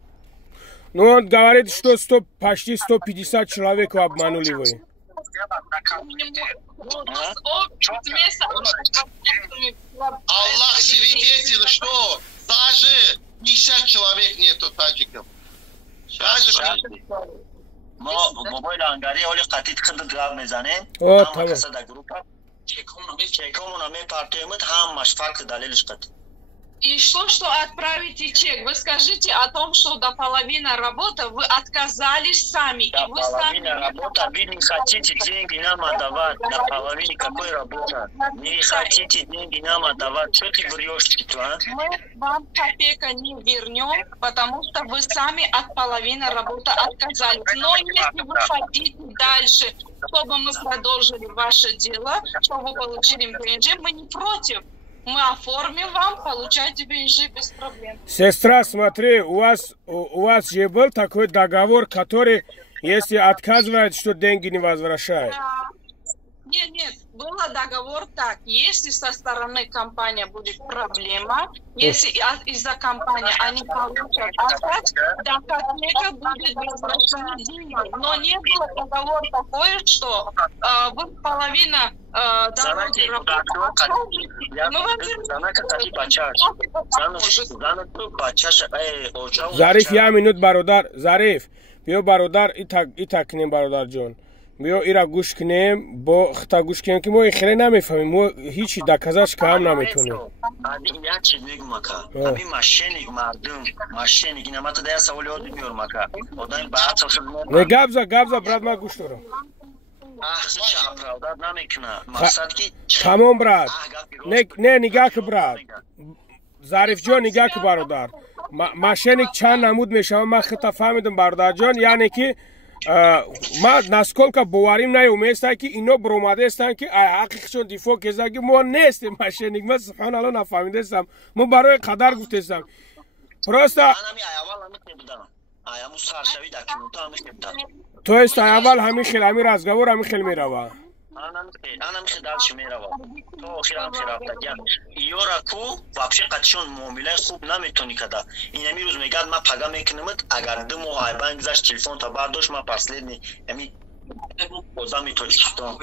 Ну он говорит, что почти 150 человек обманули вы. Аллах свидетель, что даже 50 человек нету таджиков. موبایل انگاری حالی قطعیت خود گراب میزنه تمام کسا در گروپ چکمونو میپرتویمت همش فرق دلیلش قطع. И что отправите чек? Вы скажите о том, что до половины работы вы отказались сами. До половины работы вы не хотите деньги нам отдавать. До половины какой работы? Не хотите деньги нам отдавать. Что ты врешь, а? Мы вам копейка не вернем, потому что вы сами от половины работы отказались. Но если вы хотите дальше, чтобы мы продолжили ваше дело, чтобы вы получили ВНЖ, мы не против. Мы оформим вам, получайте ВНЖ без проблем. Сестра, смотри, у вас же был такой договор, который, если отказывает, что деньги не возвращает. Да. Нет, был договор так. Если со стороны компании будет проблема, если из-за компании они получат отказ, до копейка будет возвращено деньги. Но не было договора такое, что вы половина дороги Зариф, я минут бародар. Зариф, био бародар, итак кнем бародар ҷон. биё ира гӯш кинем бо хта гӯш кинем ки мо хеле намефаҳмем, мо ҳичи доказаш кам наметонем. Я чиз мегум ака, аби мошенник мардум, мошенник инамата да я савол ёд меёрам ака. Одами баъд не гапза брат, ма гӯш дорам. Ахча оправдат намекуна. Мақсад ки тамом брат. Не нигоҳ ки брат. Зариф ҷон нигоҳ ки бародар. Мошенник чанд намуд мешавад, ман хита фаҳмидам бародар ҷон, яъне ки ма насколько боварим наёместа ки ино бромадестанд ки ҳақиқатшон дифоъ кеза ки мо нестем мошенник. Ман субҳаналло нафаҳмидестам, мо барои қадар гуфтестам. Просто то есть аввал ҳамин хел ҳамин разговор ҳамин хел мерава. Анам хидалчи мерава. То охирам рафта. Иёра ку вообще қатишон муомилаи хуб наметони када. Инами рӯз мегад ма пага мекунамат, агар 2 моҳ айбан гузашт телефон та бардошт ма последний ями озами Тоҷикистон.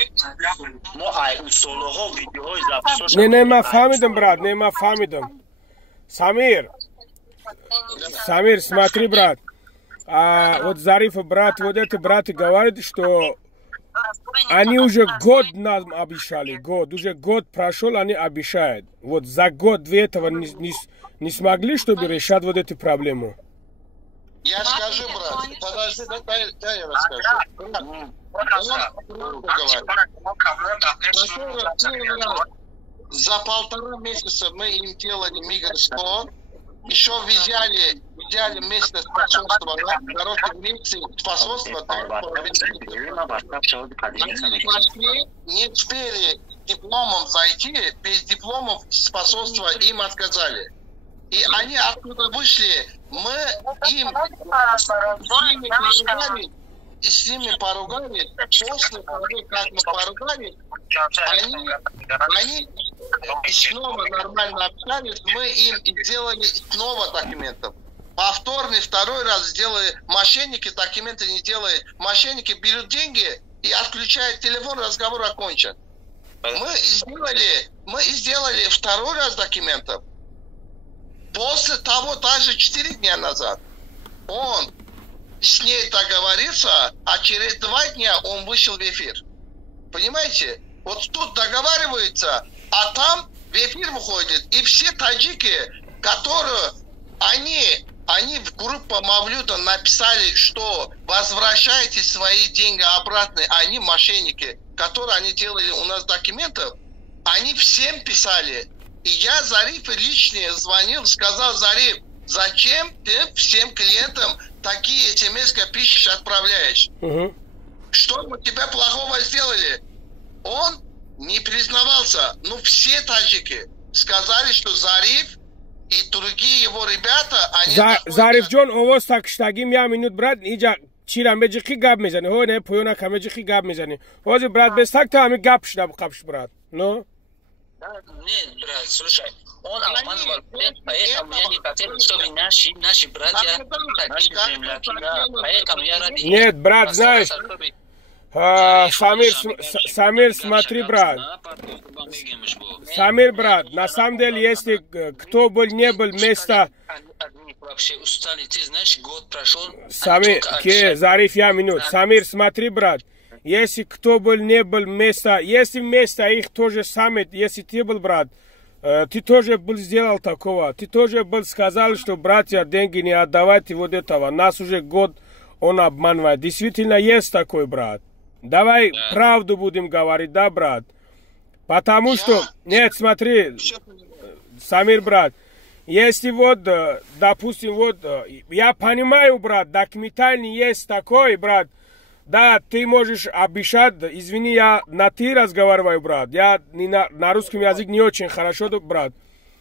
Мо ай усолҳо видеоҳои записош. Не ма фаҳмидам брат, не ма фаҳмидам. Самир, смотри брат. Вот Зариф брат, вот это брат говорит, что они уже год нам обещали, уже год прошел, они обещают. Вот за год вы этого не смогли, чтобы решать вот эту проблему? Я скажу, брат, подожди, дай я расскажу. За 1,5 месяца мы им делали мигросклон. Еще взяли местное способство, короче, вместе способство, не успели дипломом зайти, без дипломов способства им отказали. И они оттуда вышли, мы им с ними поругались, после того, как мы поругались, они снова нормально общались, мы им сделали снова документов. Повторный, второй раз сделали. Мошенники документы не делают. Мошенники берут деньги и отключают телефон, разговор окончен. Мы сделали второй раз документов. После того, даже 4 дня назад, он с ней договорился, а через 2 дня он вышел в эфир. Понимаете? Вот тут договариваются, а там в эфир выходит. И все таджики, которые они в группу Мавлюда написали, что возвращайте свои деньги обратно, они мошенники, которые они делали у нас документов, они всем писали. И я Зарифу лично звонил, сказал: Зариф, зачем ты всем клиентам такие смс пишешь, отправляешь? Что мы тебя плохого сделали? Он не признавался. Но все таджики сказали, что Зариф и другие его ребята, они... Зариф Джон, овоз такштагим я минут брат, иджа чирам беджихи габ мезани, хо не поёна камеджихи габ мезани. Ози брат без такта ами гап шдаб қапш брат. Но? Нет, брат, слушай. Он обманывал, поэтому я не хотел, чтобы наши братья такие земляки, поэтому я ради... Нет, брат, знаешь, Самир, смотри, брат. Самир, брат, на самом деле, если кто бы не был место... Вообще устали, ты знаешь, год прошел... Самир, Зариф, я минут. Самир, смотри, брат. Если кто бы не был место... Если вместо их тоже самое, если ты был, брат, ты тоже был сделал такого. Ты тоже был сказал, что братья, деньги не отдавайте вот этого. Нас уже год он обманывает. Действительно есть такой, брат. Давай правду будем говорить, да, брат? Потому что... Нет, смотри, Самир, брат, если вот, допустим, вот, я понимаю, брат, документальный есть такой, брат, да, ты можешь обещать, извини, я на ты разговариваю, брат, я на русском языке не очень хорошо, брат.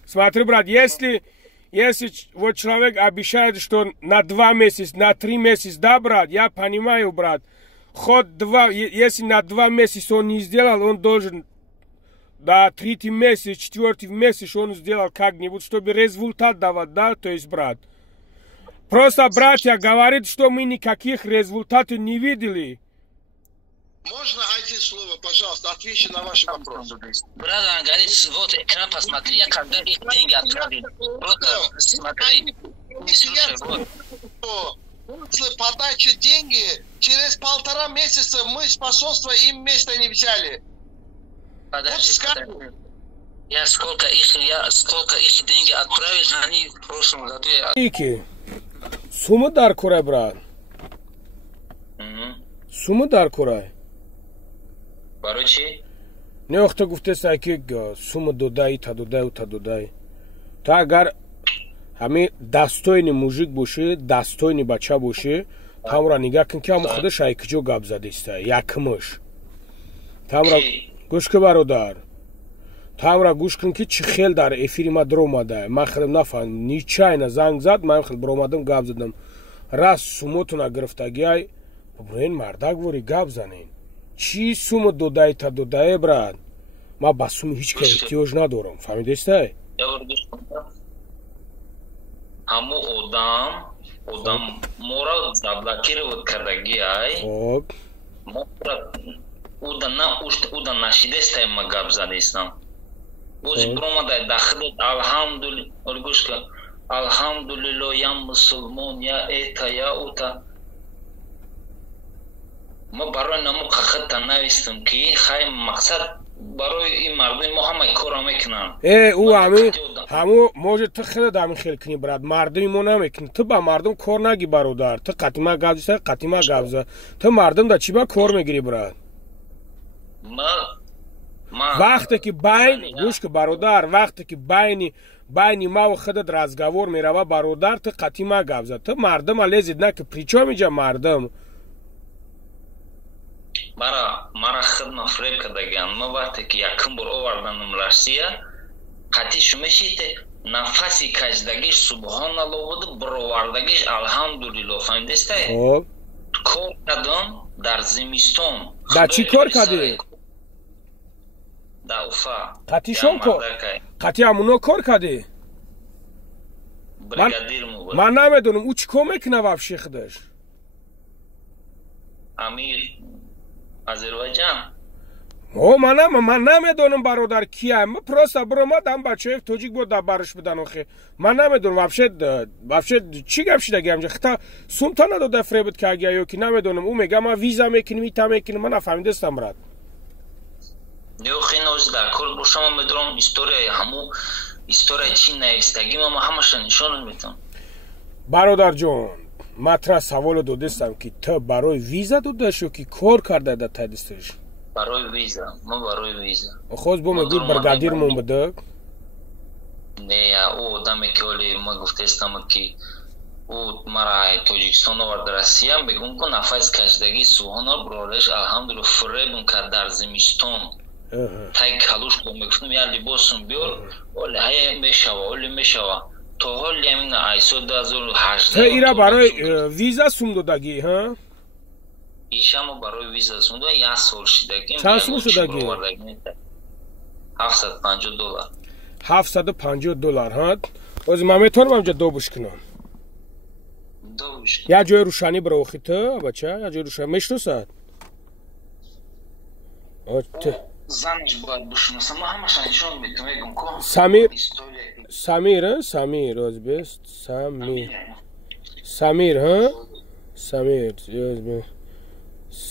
Смотри, брат, если вот человек обещает, что на 2 месяца, на 3 месяца, да, брат, я понимаю, брат, ход если на 2 месяца он не сделал, он должен на 3-й месяц, 4-й месяц он сделал как-нибудь, чтобы результат давать, да, то есть, брат. Просто братья говорят, что мы никаких результатов не видели. Можно один слово, пожалуйста, отвечу на ваши вопросы. Брат, он говорит, вот экран посмотри, когда их деньги отправили. Просто смотри, не слушай, вот. После подачи деньги, через 1,5 месяца мы способства им место не взяли. Подожди. Я сколько их деньги отправил, они в прошлом году... Ики, сумма дар курай, брат. Сумма дар курай. برای چی؟ نه وقتا گفته سایکی سوم دودایی تا دودایی تا اگر همه دستوین موجود باشه دستوین بچه باشه تا همرا نگاه کن که همه خودش ایکجو گاب زده است یکمش تا همرا گوش که برادر تا همرا گوش کن که چی خیل در افیری ما در اومده من خیلم نفهم نیچه اینا زنگ زد من خیل بر اومدم گاب زدم راست سومتون گرفتگی های برای این مردک وری گاب زنین چی سوم دودای تا دودای براد ما با سوم هیچ که احتیاج ندارم فهمیده استه؟ همو آدم مورا دبلکی رو کردگی های خب اودا نشیده استه ما گب زده استم اوزی برومده داخلت الحمدلله یا مسلمون یا ایتا یا اوتا ما برای نمو خط نویستم که خیلی مقصد برای این مردم ما همه کار میکنن او همو موجه تو خیلی دامی خیلی کنی براد مردمی ما نمیکنی تو با مردم کار نگی برادر تو قطیمه گابزی قطیمه گابزه تو مردم دا چی با کار میگیری براد وقتی که بین گوش که برادر وقتی که بین ما و خودت رازگوار میروه برادر تو قطیمه گابزه تو مردم علیزید نه که پریچا میجا مردم مرا خدمه فریب کردگیان ما وقتی که یکم بر آوردنم راسیه قطعی شمشیده نفسی کجدگیش سبحان الله بود بر آوردگیش الحمدلله فهمیدسته کار کردم در زمستان در چی کار کردی؟ در اوفا قطعی شون کار قطعی همونو کار کردی؟ من نمیدونم او چی کار میکنه وفشی خودش امیر آذربایجان من نمیدونم برادر کیه من پروسا برامدم بچه توجیک بود در برش بدن آخه من نمیدونم وفشه چی گپ شده گم خطا سومتا نداده فریبت که اگه یا که نمیدونم او میگه ما ویزا میکنیم ایتا میکنیم من نفهمیده استم برات دیو خیلی نوز در کل باشم من میدونم استوری چی نویستگی ما همش نشون میتونم برادر جون مطرح سوال دادستم که تو برای ویزا داده شو که کار کرده در تدستش برای ویزا ما برای ویزا خواست با مگود برگادیر مون بده نه او آدمی که ولی ما گفته استم که او مرا تاجیکستان آورد رسیه بگم که نفس کشدگی سوهانا برالش الحمدلله فریبون کرد در زمستان تای کلوش کنم گفتم یا لباسم بیار ولی های میشوه تو حال یمین ایسو 2018 تو ایرا برای ویزا سوم دادگی ها؟ ایشم برای ویزا سوم دادگی یک سال شدگی چند سال شدگی؟ $750 ها؟ از من میتونم همجا دو بش کنم یا جای روشنی برای اخی تو بچه یا جای روشنی میشنوسد زنش باید بشنوسم ما همه شنشون میتونم که سمیر از بست سمیر ها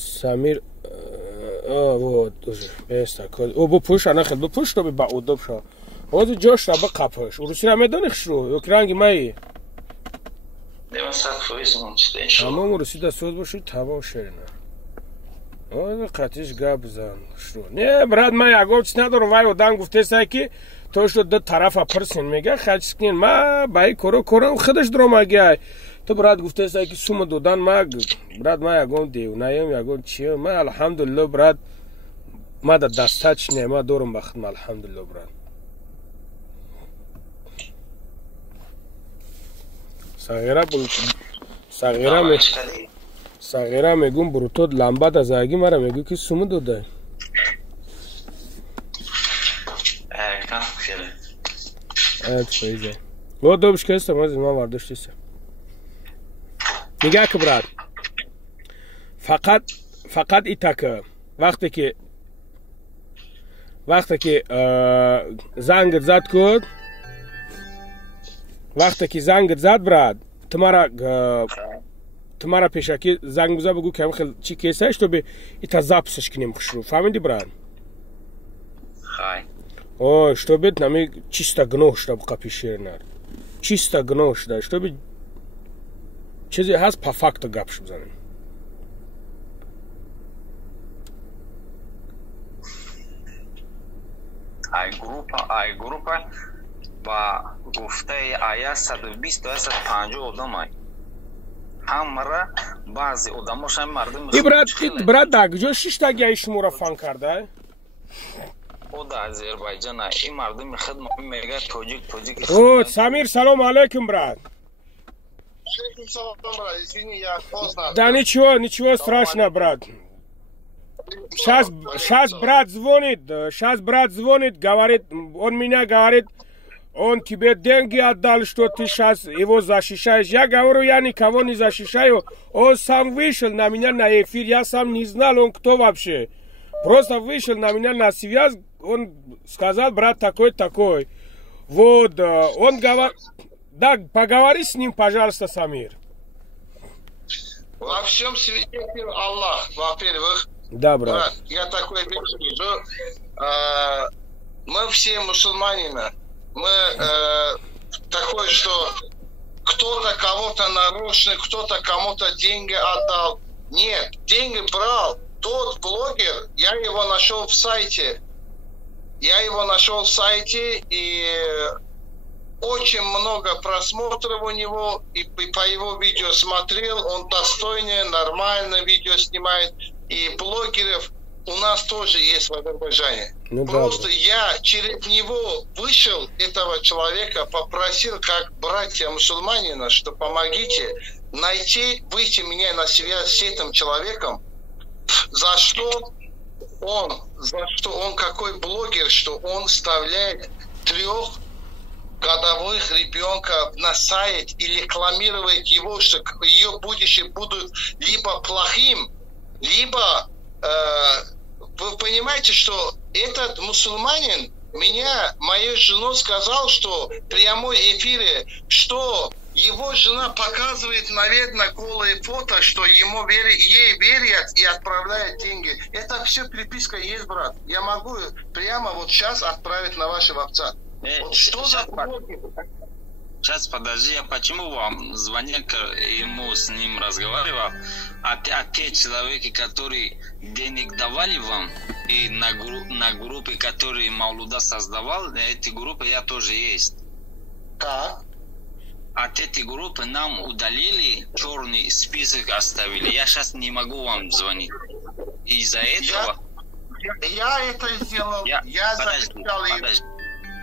سمیر вот بست او بپوش انا خیلی بپوش تو با اودب شو از جاش را بقپش روسی نمیدونی خشرو یک رنگی مایی دیما سخت فویزمون چیده اما روسی دستوز باشید تبا شرینه از قطعش گاب بزن خشرو نه براد من یکم چیز ندارم وای آدم گفته سای که تو شد دو طرف پرسین میگه خچکین ما بای کورم خودش درو مگه تو برات گفته سای که سوم دادن ما برات ما یگون دیو نایم یگون چی ما الحمدلله برات ما د دستاچ نه ما دورم بخت ما الحمدلله برات صغیره Сагира мегум бурутод ламбад аз аги мара мегу ки суму дода. Кам хеле. Файза. Вот добш кеста маз ма вардоштиса. Нигах брат. Фақат итака вақте ки зангт зад куд. Вақте ки зангт зад брат, тумара пешаки занг буза бигу ки хел чи кеса чтобы ита записаш кинем хушру. Фамиди брат? Хай. О, чтобы нами чисто гно чтобы капишернар. Чисто гно да, чтобы чизи ҳаст по факту гап бизанем. ай группа ба гуфтаи ая 120 та 150 одамай. Ҳамара баъзе одамошам мардум. Брат, да куҷо шиштагиаи шуморо фан карда? О да Азербайҷан ин мардуми хидмат мега тоҷик. О, Самир, салом алейкум, брат. Извини, я поздно. Да ничего страшного, брат. Сейчас брат звонит, говорит, он меня говорит, он тебе деньги отдал, что ты сейчас его защищаешь. Я говорю, я никого не защищаю. Он сам вышел на меня на эфир, я сам не знал, он кто вообще. Просто вышел на меня на связь, он сказал, брат такой. Вот, он говорит, да, поговори с ним, пожалуйста, Самир. Во всем свидетель Аллах, во-первых. Да, брат. Я такой вещь вижу. Мы все мусульманины. Мы такой, что кто-то кого-то нарушил, кто-то кому-то деньги отдал. Нет, деньги брал. Тот блогер, я его нашел в сайте. И очень много просмотров у него. И по его видео смотрел. Он достойное, нормальное видео снимает. И блогеров у нас тоже есть в Азербайджане. Просто я через него вышел, этого человека, попросил, как братья мусульманина, что помогите выйти меня на связь с этим человеком, за что он какой блогер, что он вставляет 3-годовых ребенка на сайт и рекламирует его, что ее будущее будут либо плохим, либо вы понимаете, что этот мусульманин моей жене сказал, что в прямой эфире, что его жена показывает, наверное, голые фото, что ей верят и отправляют деньги. Это все переписка есть, брат. Я могу прямо вот сейчас отправить на вашего отца. Вот что за блоги? Сейчас подожди, я почему вам звонил, ему с ним разговаривал, а те человеки, которые денег давали вам, и на группе, которые Маулуда создавал, эти группы я тоже есть. Так. От этой группы нам удалили, черный список оставили. Я сейчас не могу вам звонить. Из-за этого... Я это сделал.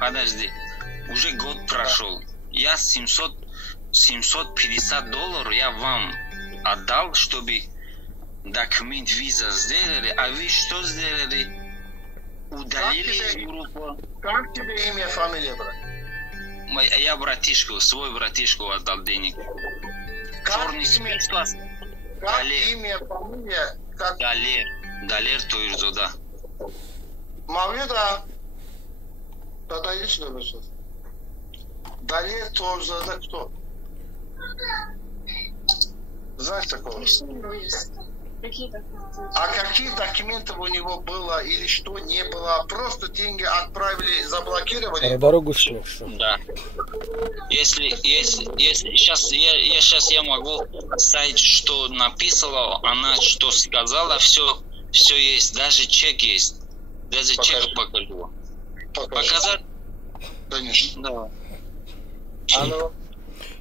Подожди. Уже год прошел. Я $750 я вам отдал, чтобы документ виза сделали, а вы что сделали? Удалили группу. Как тебе имя, фамилия, брат? Я свой братишку отдал денег. Черный список. Как имя, фамилия? Далер Тойрзода. Мавлида. Подойди сюда, пожалуйста. Далее Тойрзода кто? Знаешь такого? А какие документы у него было или что не было? Просто деньги отправили, заблокировали? Дорогу что? Да. Если сейчас я могу сказать, что написала, она что сказала, все есть, даже чек есть. Даже чек покажу. Показать? Конечно. Да. Алло.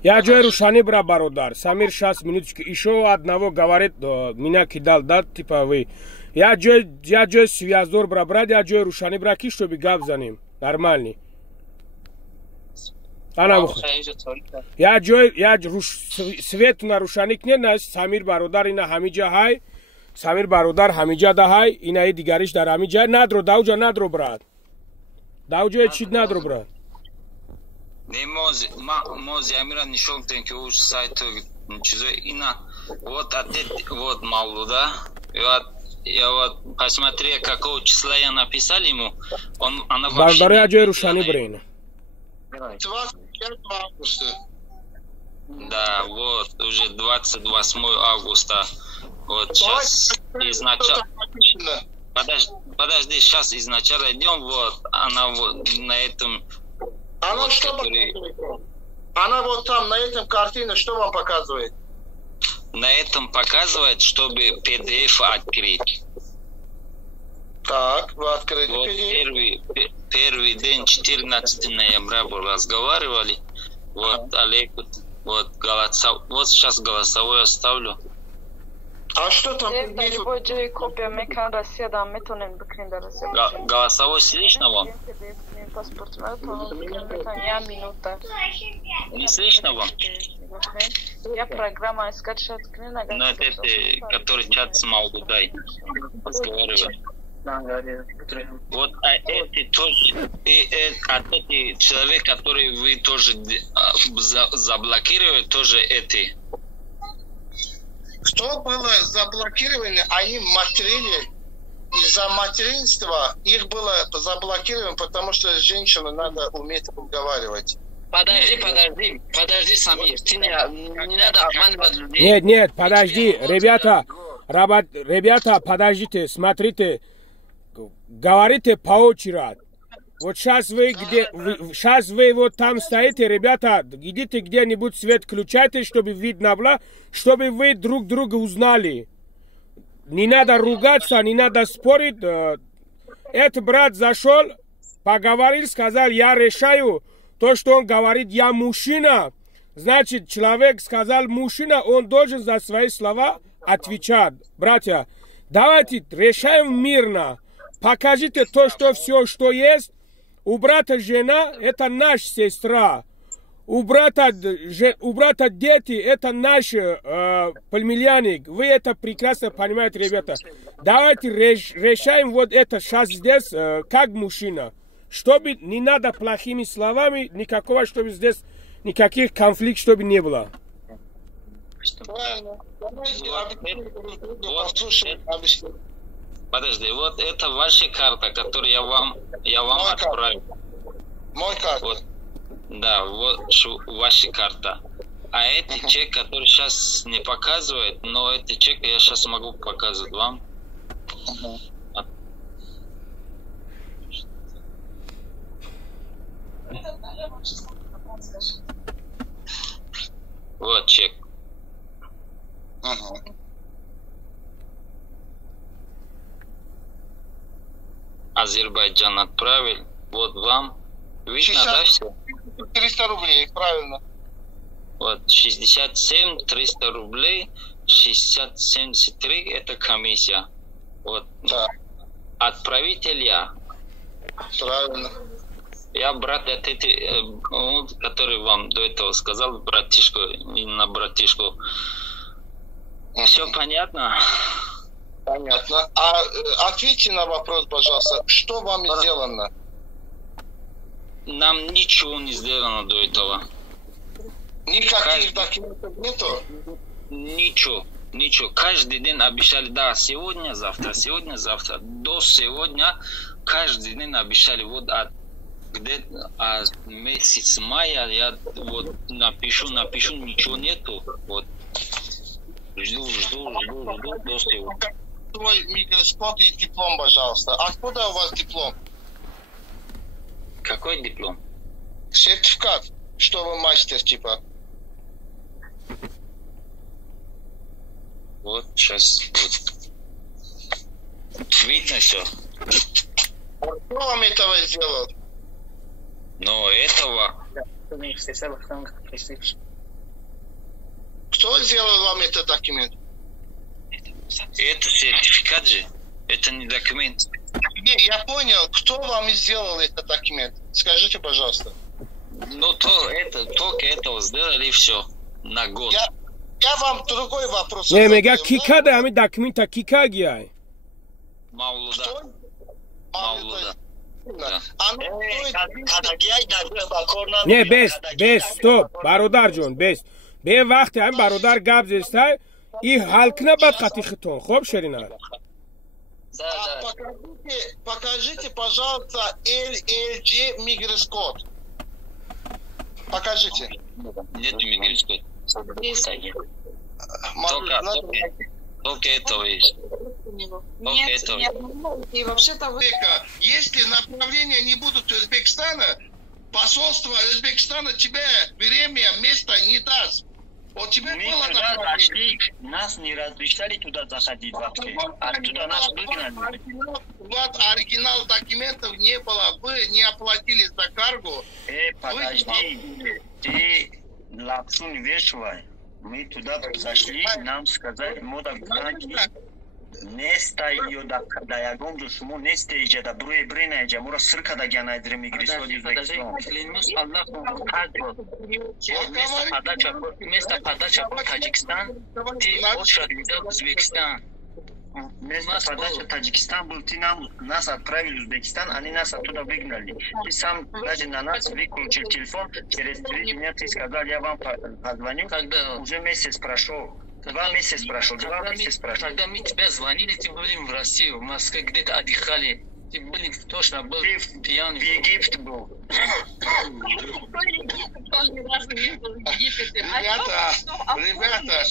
Я Джой Рушани, бародар. Самир сейчас минуточку. Еще одного говорит, меня кидал, да, типа вы. Я Джой связор, брат, я Джой Рушани, брат, чтобы габ за ним. Нормальный. Я свет нарушаник не нас Самир бародар ина ҳамиҷа ҳай Самир бародар ҳамиҷа да ҳай ина дигариш дар ҳамиҷа надро давҷа надро брат давҷа чид надро брат не мози амира нишон тен ки уж сайт чизо ина вот вот Мавлуда я вот посмотри какого числа я написал ему она вообще бародаря ҷои рӯшанӣ бирена 25 августа. Да, вот, уже 28 августа. Вот сейчас изначально... Подожди, сейчас изначально идем, вот, она вот на этом... Она вот, что который... показывает? Она вот там, на этом картине, что вам показывает? На этом показывает, чтобы PDF открыть. Так, вы открыли Вот PDF. первый день, 14 ноября, разговаривали. Вот, Олег, вот, вот сейчас голосовой оставлю. А что там? Голосовой слышно вам? Не слышно вам? Я программа скачать. Ну, это который чат с Мавлудой разговаривает. Вот, а эти тоже, эти человек, который вы тоже заблокировали, тоже эти. Что было заблокировано, а им материли, из-за материнства их было заблокировано, потому что женщину надо уметь разговаривать. Подожди, Самир, ты не надо обманывать людей. Нет, подожди, ребята, подождите, смотрите, говорите по очереди. Вот сейчас вы вот там стоите, ребята, идите где-нибудь свет включайте, чтобы видно было, чтобы вы друг друга узнали. Не надо ругаться, не надо спорить. Этот брат зашел, поговорил, сказал, я решаю то, что он говорит, я мужчина. Значит, человек сказал мужчина, он должен за свои слова отвечать. Братья, давайте решаем мирно. Покажите то, что все, что есть. У брата жена – это наша сестра. У брата дети – это наш племянник. Вы это прекрасно понимаете, ребята. Давайте решаем вот это сейчас здесь, как мужчина. Чтобы не надо плохими словами, никакого, чтобы здесь никаких конфликтов, чтобы не было. Подожди, вот это ваша карта, которую я вам отправил. Мой карта. Вот, да, вот ваша карта. А эти чек, который сейчас не показывает, но эти чек я сейчас могу показывать вам. Вот чек. Азербайджан отправил. Вот вам. Видно, да, все? 300 рублей, правильно. Вот, 67, 300 рублей, 60-73 это комиссия. Вот. Да. Отправитель я. Правильно. Я брат от который вам до этого сказал, братишку, не на братишку. Все понятно? Понятно. А ответьте на вопрос, пожалуйста, что вам сделано? Нам ничего не сделано до этого. Никаких документов нету? Ничего. Каждый день обещали, да, сегодня, завтра. До сегодня каждый день обещали, вот где-то месяц мая я вот напишу, ничего нету. Вот. Жду до сегодня. Твой микроскоп и диплом, пожалуйста. Откуда у вас диплом? Какой диплом? Сертификат, что вы мастер, типа. Вот, сейчас. Вот. Видно все. Кто вам этого сделал? Но этого... Кто сделал вам этот документ? Это сертификат же. Это не документ. Не, я понял. Кто вам сделал этот документ? Скажите, пожалуйста. Ну, только этого сделали, и все. На год. Я вам другой вопрос. Не, мега кика да, ами документа кика гияй. Мавлуда. Да. Не, без, стоп, бародар ҷон, без. Бе вақте ами бародар гап зестай, и ҳалкна бад қати хитон. Хоб шерина. Покажите, пожалуйста, LLG мигроскод. Покажите. Нет мигроскод. Только это есть. И вообще-то вы... Если направления не будут Узбекистана, посольство Узбекистана тебе время, место не даст. Вот тебе было направление. Нас не разрешали туда заходить вообще. Оттуда нас выгнали. Вот оригинал документов не было. Вы не оплатили за каргу. Подожди. Ты лапшу не вешивай. Мы туда зашли, нам сказали, мода гранки. Неста ее да ягом же шумо неста иже да бруе брена иже мора сырка да гяна идре мигрисо Узбекистан. Клянусь Аллахом, место подача Таджикистан, ты очередь взял Узбекистан. Место подача Таджикистан был, ты нас отправили в Узбекистан, они нас оттуда выгнали. Ты сам даже на нас выключил телефон, через 3 дня ты сказал, я вам позвоню, уже месяц прошел. 2 месяца прошел. Когда мы тебя звонили, ты были в России, в Москве, где-то отдыхали. Ты были точно был пьяный. В Египте был. Ребята,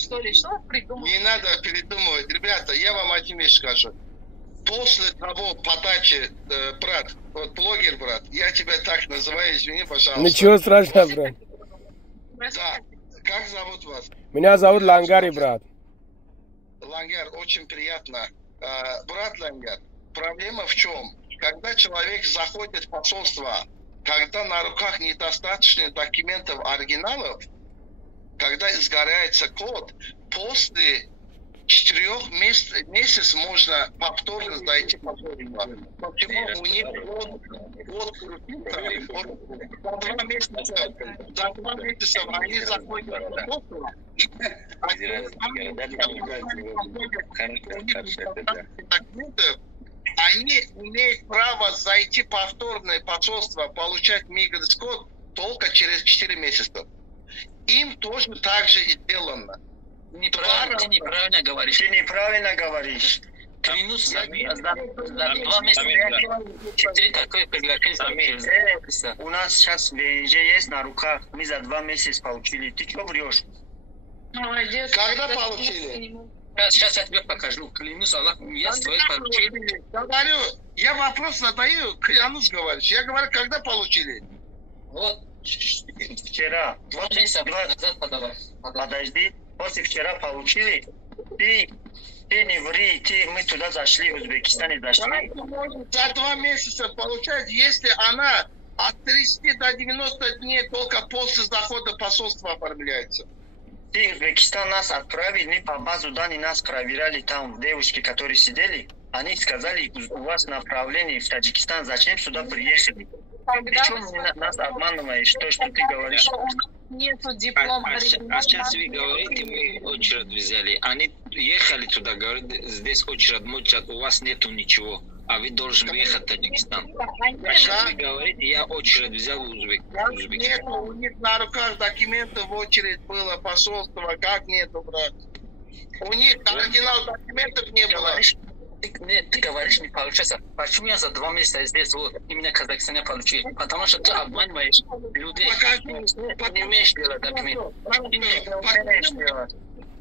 не надо передумывать. Ребята, я вам один вещь скажу. После того подачи, брат, вот блогер, брат, я тебя так называю, извини, пожалуйста. Ничего страшного, брат. Да. Как зовут вас? Меня зовут Лангари, брат. Лангар, очень приятно. Брат Лангар, проблема в чем? Когда человек заходит в посольство, когда на руках недостаточно документов, оригиналов, когда изгоряется код, после 4 месяцев можно повторно зайти по посольство. Почему у них код крутится? За 2 месяца они заходят в посольство. Они имеют право зайти повторное посольство, получать миграционный только через 4 месяца. Им тоже так же и сделано. Ты неправильно говоришь. Клянусь, за 2 месяца 4 такое приглашение. У нас сейчас ВНЖ есть на руках. Мы за 2 месяца получили. Ты что врешь? Молодец. Когда получили? Сейчас я тебе покажу. Клянусь Аллахом, я свои получили. Говорю, я вопрос задаю, клянусь говоришь. Я говорю, когда получили? Вот. Вчера. 2 месяца назад подавай. Подожди. После вчера получили. Ты не ври, мы туда зашли, в Узбекистане зашли. За 2 месяца получать, если она от 30 до 90 дней только после захода посольства оформляется. Ты в Узбекистан нас отправили, мы по базу данных нас проверяли, там девушки, которые сидели, они сказали, у вас направление в Таджикистан, зачем сюда приехали? Причем нас обманываешь, то, что ты говоришь. Нету диплома. А сейчас вы говорите, мы очередь взяли. Они ехали туда, говорят, здесь очередь, у вас нету ничего. А вы должны ехать в Таджикистан. А сейчас вы говорите, я очередь взял в Узбекистан. Нету, у них на руках документов в очередь было, посольство, как нету, брат? У них оригинал документов не было. Ты говоришь, не получается. Почему я за 2 месяца здесь, вот, именно в Казахстане получил? Потому что ты обманываешь людей. Ты не умеешь делать документы.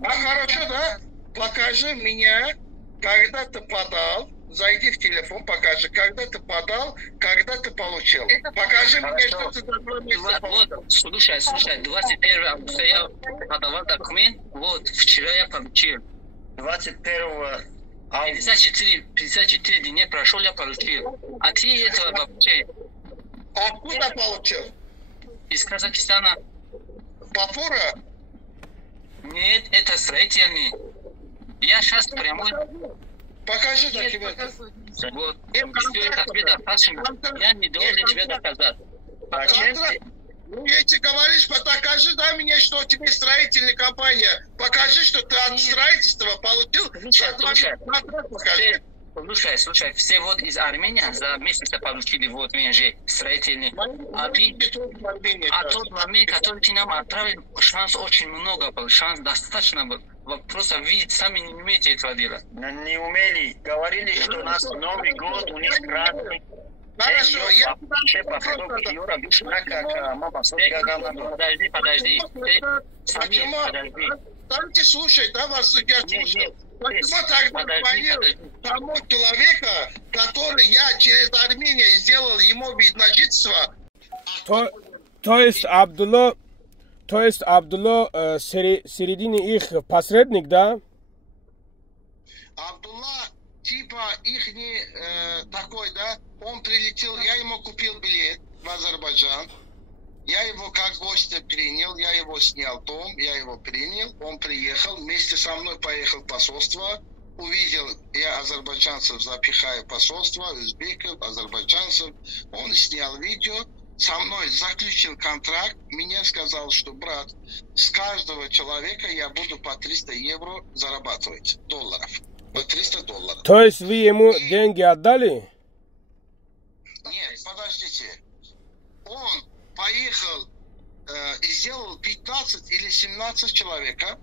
Хорошо, да? Покажи меня, когда ты подал. Зайди в телефон, покажи, когда ты подал, когда ты получил. Покажи мне, что ты за 2 месяца получил. Вот, слушай, 21 августа я подавал документ, вот, вчера я получил. 21 54 дня прошел, я получил. А ты этого вообще? Откуда получил? Из Казахстана. Пафора? Нет, это строительный. Я сейчас прямой. Покажи документы. Вот. Все это тебе достаточно. Я не должен тебе доказать. Ну, если говоришь, покажи, да, мне, что тебе строительная компания. Покажи, что ты от строительства получил. Слушай, все вот из Армении за месяц получили вот меня же строительный. А тот момент, который ты нам отправил, шанс очень много был, шанс достаточно был. Просто вы сами не умеете этого делать. Не умели. Говорили, что у нас Новый год, у них праздник. Хорошо, я... Подожди. Давайте слушать, да, вас судья слушает. Почему тогда поверил тому человека, который я через Армению сделал ему вид на жительство? То есть Абдулла середине их посредник, да? Абдулла, типа их такой, да, он прилетел, я ему купил билет в Азербайджан. Я его как гостя принял, я его снял дом, я его принял, он приехал, вместе со мной поехал в посольство, увидел, я азербайджанцев запихаю в посольство, узбеков, азербайджанцев, он снял видео, со мной заключил контракт, мне сказал, что, брат, с каждого человека я буду по 300 евро зарабатывать, долларов, по $300. То есть вы ему деньги отдали? Нет, подождите, он поехал и сделал 15 или 17 человека.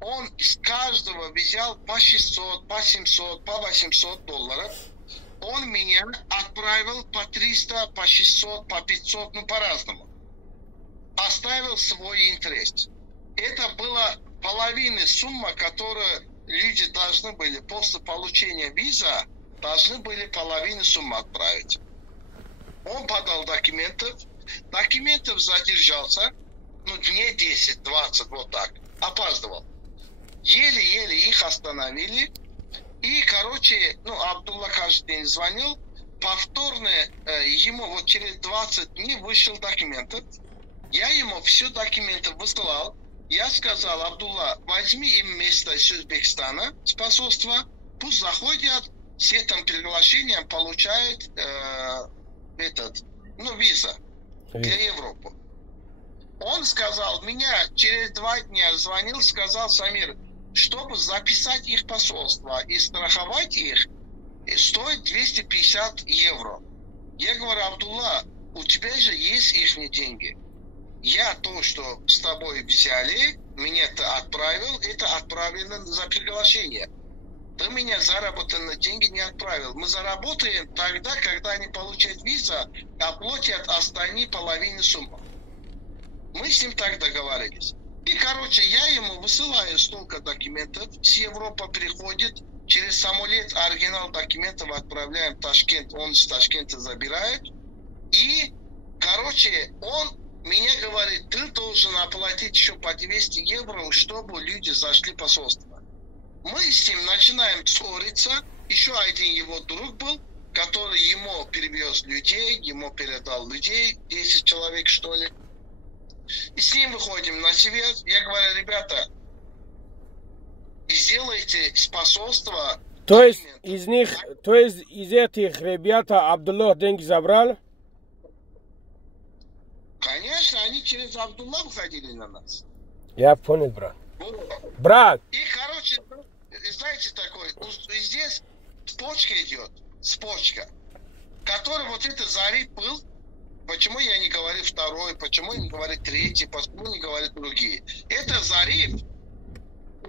Он с каждого взял по 600, по 700, по $800. Он меня отправил по 300, по 600, по 500, ну по-разному. Оставил свой интерес. Это была половина суммы, которую люди должны были после получения виза, должны были половину суммы отправить. Он подал документов задержался, ну, дней 10-20, вот так, опаздывал. Еле-еле их остановили. И, короче, ну, Абдулла каждый день звонил. Повторно ему вот через 20 дней вышел документы. Я ему все документы высылал. Я сказал, Абдулла, возьми им место из Узбекистана, с посольства, пусть заходят, с этим приглашением получают виза для Европы. Он сказал, меня через 2 дня звонил, сказал, Самир, чтобы записать их посольство и страховать их, стоит 250 евро. Я говорю, Абдулла, у тебя же есть их деньги. Я то, что с тобой взяли, меня ты отправил, это отправлено за приглашение. Ты меня заработанные деньги не отправил. Мы заработаем тогда, когда они получат виза, оплатят остальные половину суммы. Мы с ним так договорились. И, короче, я ему высылаю столько документов, с Европы приходит, через самолет оригинал документов отправляем в Ташкент, он с Ташкента забирает. И, короче, он мне говорит, ты должен оплатить еще по 200 евро, чтобы люди зашли в посольство. Мы с ним начинаем ссориться. Еще один его друг был, который ему перевез людей, ему передал людей, 10 человек, что ли. И с ним выходим на связь. Я говорю, ребята, сделайте с посольства. То есть из этих ребят Абдулла деньги забрал? Конечно, они через Абдулла выходили на нас. Я понял, брат. Брат! И, короче, знаете такое, здесь спочка идет, спочка, который вот это зарит был. Почему я не говорю второй, почему я не говорю третий, почему не говорю другие? Это зариф.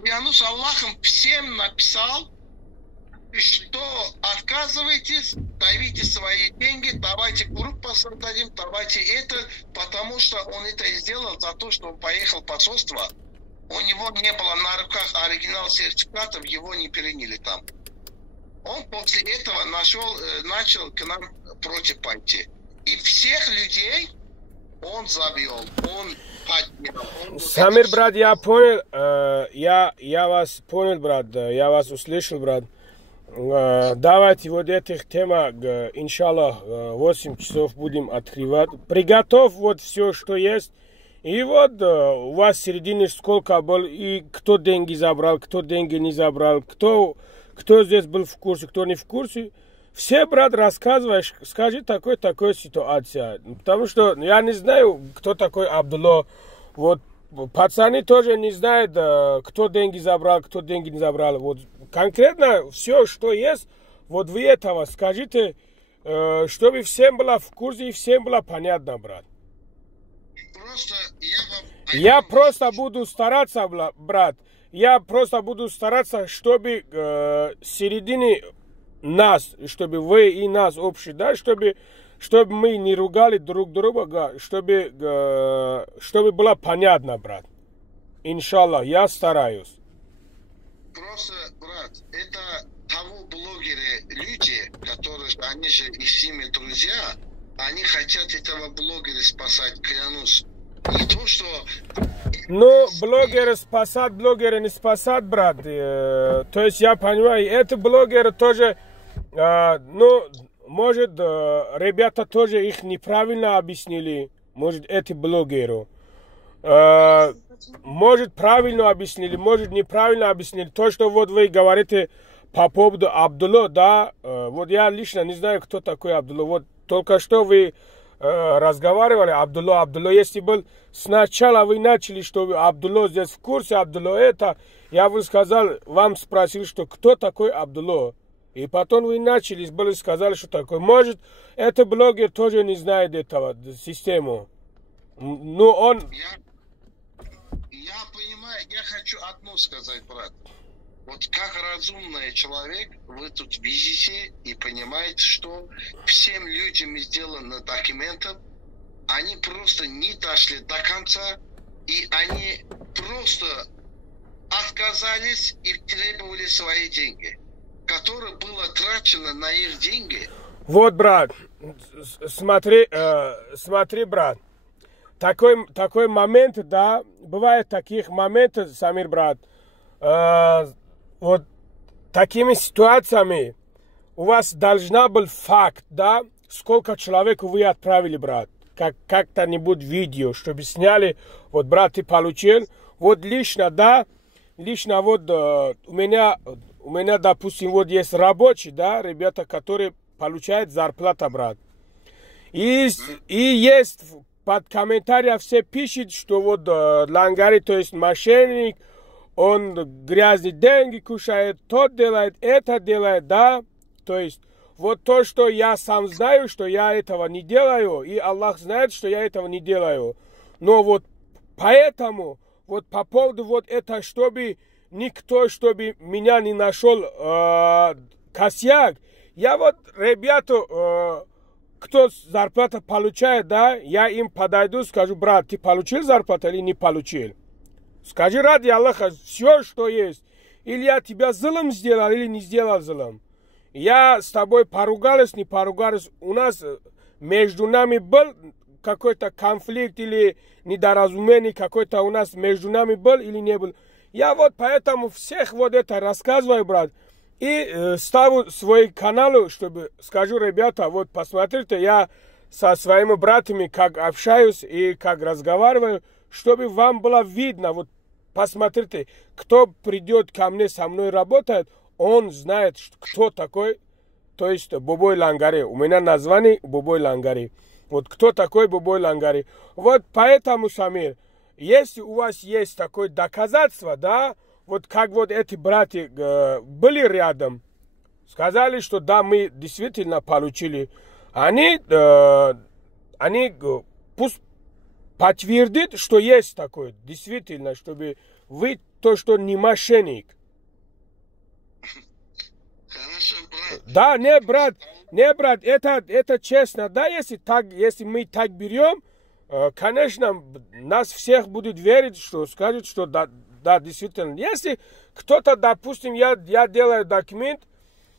Я с Аллахом всем написал, что отказывайтесь, давите свои деньги, давайте группу создадим, давайте это, потому что он это сделал за то, что он поехал в посольство. У него не было на руках оригинал сертификатов, его не приняли там. Он после этого начал к нам против пойти. И всех людей он завел, он поднял. Самир, брат, я понял, я вас понял, брат, я вас услышал, брат. Давайте вот этих темах, иншаллах, 8 часов будем открывать. Приготовь вот все, что есть. И вот у вас в середине сколько был, и кто деньги забрал, кто деньги не забрал, кто здесь был в курсе, кто не в курсе. все, брат, рассказываешь, скажи такой ситуация. Потому что я не знаю, кто такой Абдулла. Вот пацаны тоже не знают, кто деньги забрал, кто деньги не забрал. Вот конкретно все, что есть, вот вы этого скажите, чтобы всем было в курсе и всем было понятно, брат. Просто я просто буду стараться, брат. Я просто буду стараться, чтобы середине нас, чтобы вы и нас общий, да, чтобы мы не ругали друг друга, чтобы было понятно, брат. Иншаллах, я стараюсь. Просто, брат, это того блогеры, люди, которые, они же и с ними друзья, они хотят этого блогера спасать, клянусь. Не то, что... Ну, блогеры спасать, блогеры не спасать, брат. То есть я понимаю, эти блогеры тоже, ну, может, ребята тоже их неправильно объяснили. Может, эти блогеры. Может, правильно объяснили, может, неправильно объяснили. То, что вот вы говорите по поводу Абдулла, да, вот я лично не знаю, кто такой Абдулла. Вот только что вы разговаривали, Абдулла, если был сначала вы начали, что Абдулла здесь в курсе, Абдулла это, я бы сказал, вам спросил, что кто такой Абдулла. И потом вы начали, были сказали, что такое. Может, этот блогер тоже не знает этого, систему. Ну, он... Я понимаю, я хочу одно сказать, брат. Вот как разумный человек, вы тут видите и понимаете, что всем людям сделано документов, они просто не дошли до конца, и они просто отказались и требовали свои деньги, которые было трачено на их деньги. Вот, брат, смотри, брат. Такой момент, да, бывает таких моментов, Самир, брат, вот такими ситуациями у вас должна был факт, да, сколько человек вы отправили, брат, как-то-нибудь видео, чтобы сняли, вот, брат, ты получил, вот лично, да, лично вот у меня, допустим, вот есть рабочие, да, ребята, которые получают зарплату, брат, и есть... Под комментарием все пишут, что вот Лангари, то есть мошенник, он грязные деньги кушает, тот делает, это делает, да. То есть вот то, что я сам знаю, что я этого не делаю, и Аллах знает, что я этого не делаю. Но вот поэтому, вот по поводу вот это, чтобы никто, чтобы меня не нашел косяк, я вот, ребята... Кто зарплату получает, да, я им подойду, скажу, брат, ты получил зарплату или не получил? Скажи ради Аллаха все, что есть. Или я тебя злым сделал, или не сделал злым. Я с тобой поругались, не поругались. У нас между нами был какой-то конфликт или недоразумение какой-то у нас между нами был или не был. Я вот поэтому всех вот это рассказываю, брат. И ставлю свой канал, чтобы скажу, ребята, вот посмотрите, я со своими братьями как общаюсь и как разговариваю, чтобы вам было видно, вот посмотрите, кто придет ко мне, со мной работает, он знает, кто такой, то есть Бобой Лангари. У меня название Бобой Лангари. Вот кто такой Бобой Лангари. Вот поэтому, Самир, если у вас есть такое доказательство, да, вот как вот эти братья были рядом, сказали, что да, мы действительно получили. Они пусть подтвердят, что есть такое, действительно, чтобы вы то, что не мошенник. Хорошо, брат. Да, не, брат, это честно, да, если мы так берем, конечно, нас всех будут верить, что скажут, что да, действительно. Если кто-то, допустим, я делаю документ,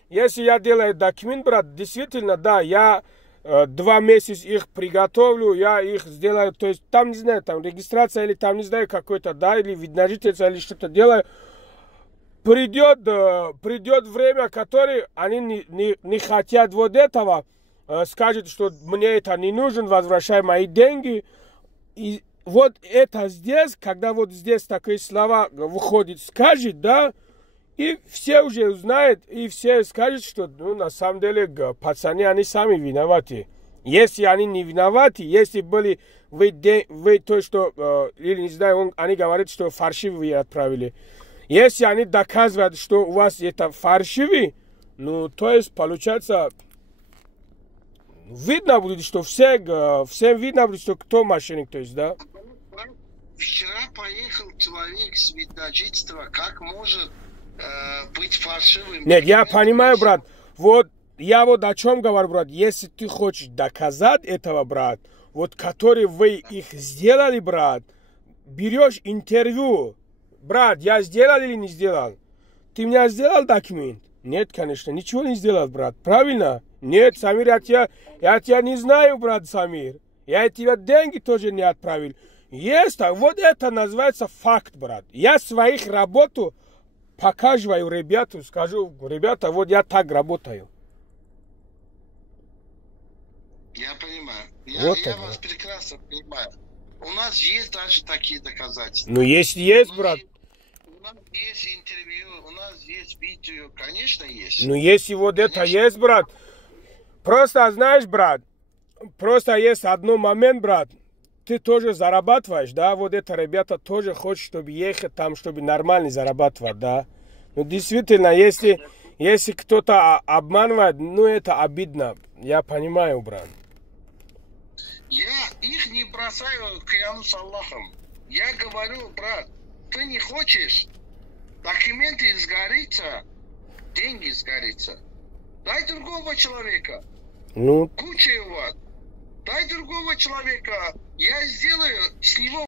если я делаю документ, брат, действительно, да, я 2 месяца их приготовлю, я их сделаю, то есть там, не знаю, там регистрация или там, не знаю, какой-то, да, или вид на жительство, или что-то делаю. Придет время, которое они не хотят вот этого, скажут, что мне это не нужно, возвращай мои деньги. И вот это здесь, когда вот здесь такие слова выходят, скажет, да, И все уже знают, и все скажут, что ну, на самом деле пацаны, они сами виноваты. Если они не виноваты, если были вы то, что, или не знаю, они говорят, что фальшивые отправили. Если они доказывают, что у вас это фальшивый, ну, то есть, получается, видно будет, что всем видно будет, что кто мошенник, то есть, да? Вчера поехал человек с вид на жительство, как может быть фальшивым? Нет, я понимаю, брат, вот, я вот о чем говорю, брат, если ты хочешь доказать этого, брат, вот, который вы их сделали, брат, берешь интервью, брат, я сделал или не сделал? Ты меня сделал документ? Нет, конечно, ничего не сделал, брат, правильно? Нет, Самир, я тебя не знаю, брат Самир, я тебе деньги тоже не отправил. Есть, вот это называется факт, брат. Я своих работу показываю ребятам, скажу, ребята, вот я так работаю. Я понимаю. Вот я вас прекрасно понимаю. У нас есть даже такие доказательства. Ну, если есть, брат. У нас есть интервью, у нас есть видео, конечно, есть. Ну, если вот это есть, брат. Просто, знаешь, брат, просто есть один момент, брат. Ты тоже зарабатываешь, да? Вот это ребята тоже хотят, чтобы ехать там, чтобы нормально зарабатывать, да? Ну, действительно, если кто-то обманывает, ну, это обидно. Я понимаю, брат. Я их не бросаю, клянусь Аллахом. Я говорю, брат, ты не хочешь, документы сгорится, деньги сгорится. Дай другого человека. Ну. Куча у вас. Дай другого человека. Я сделаю с него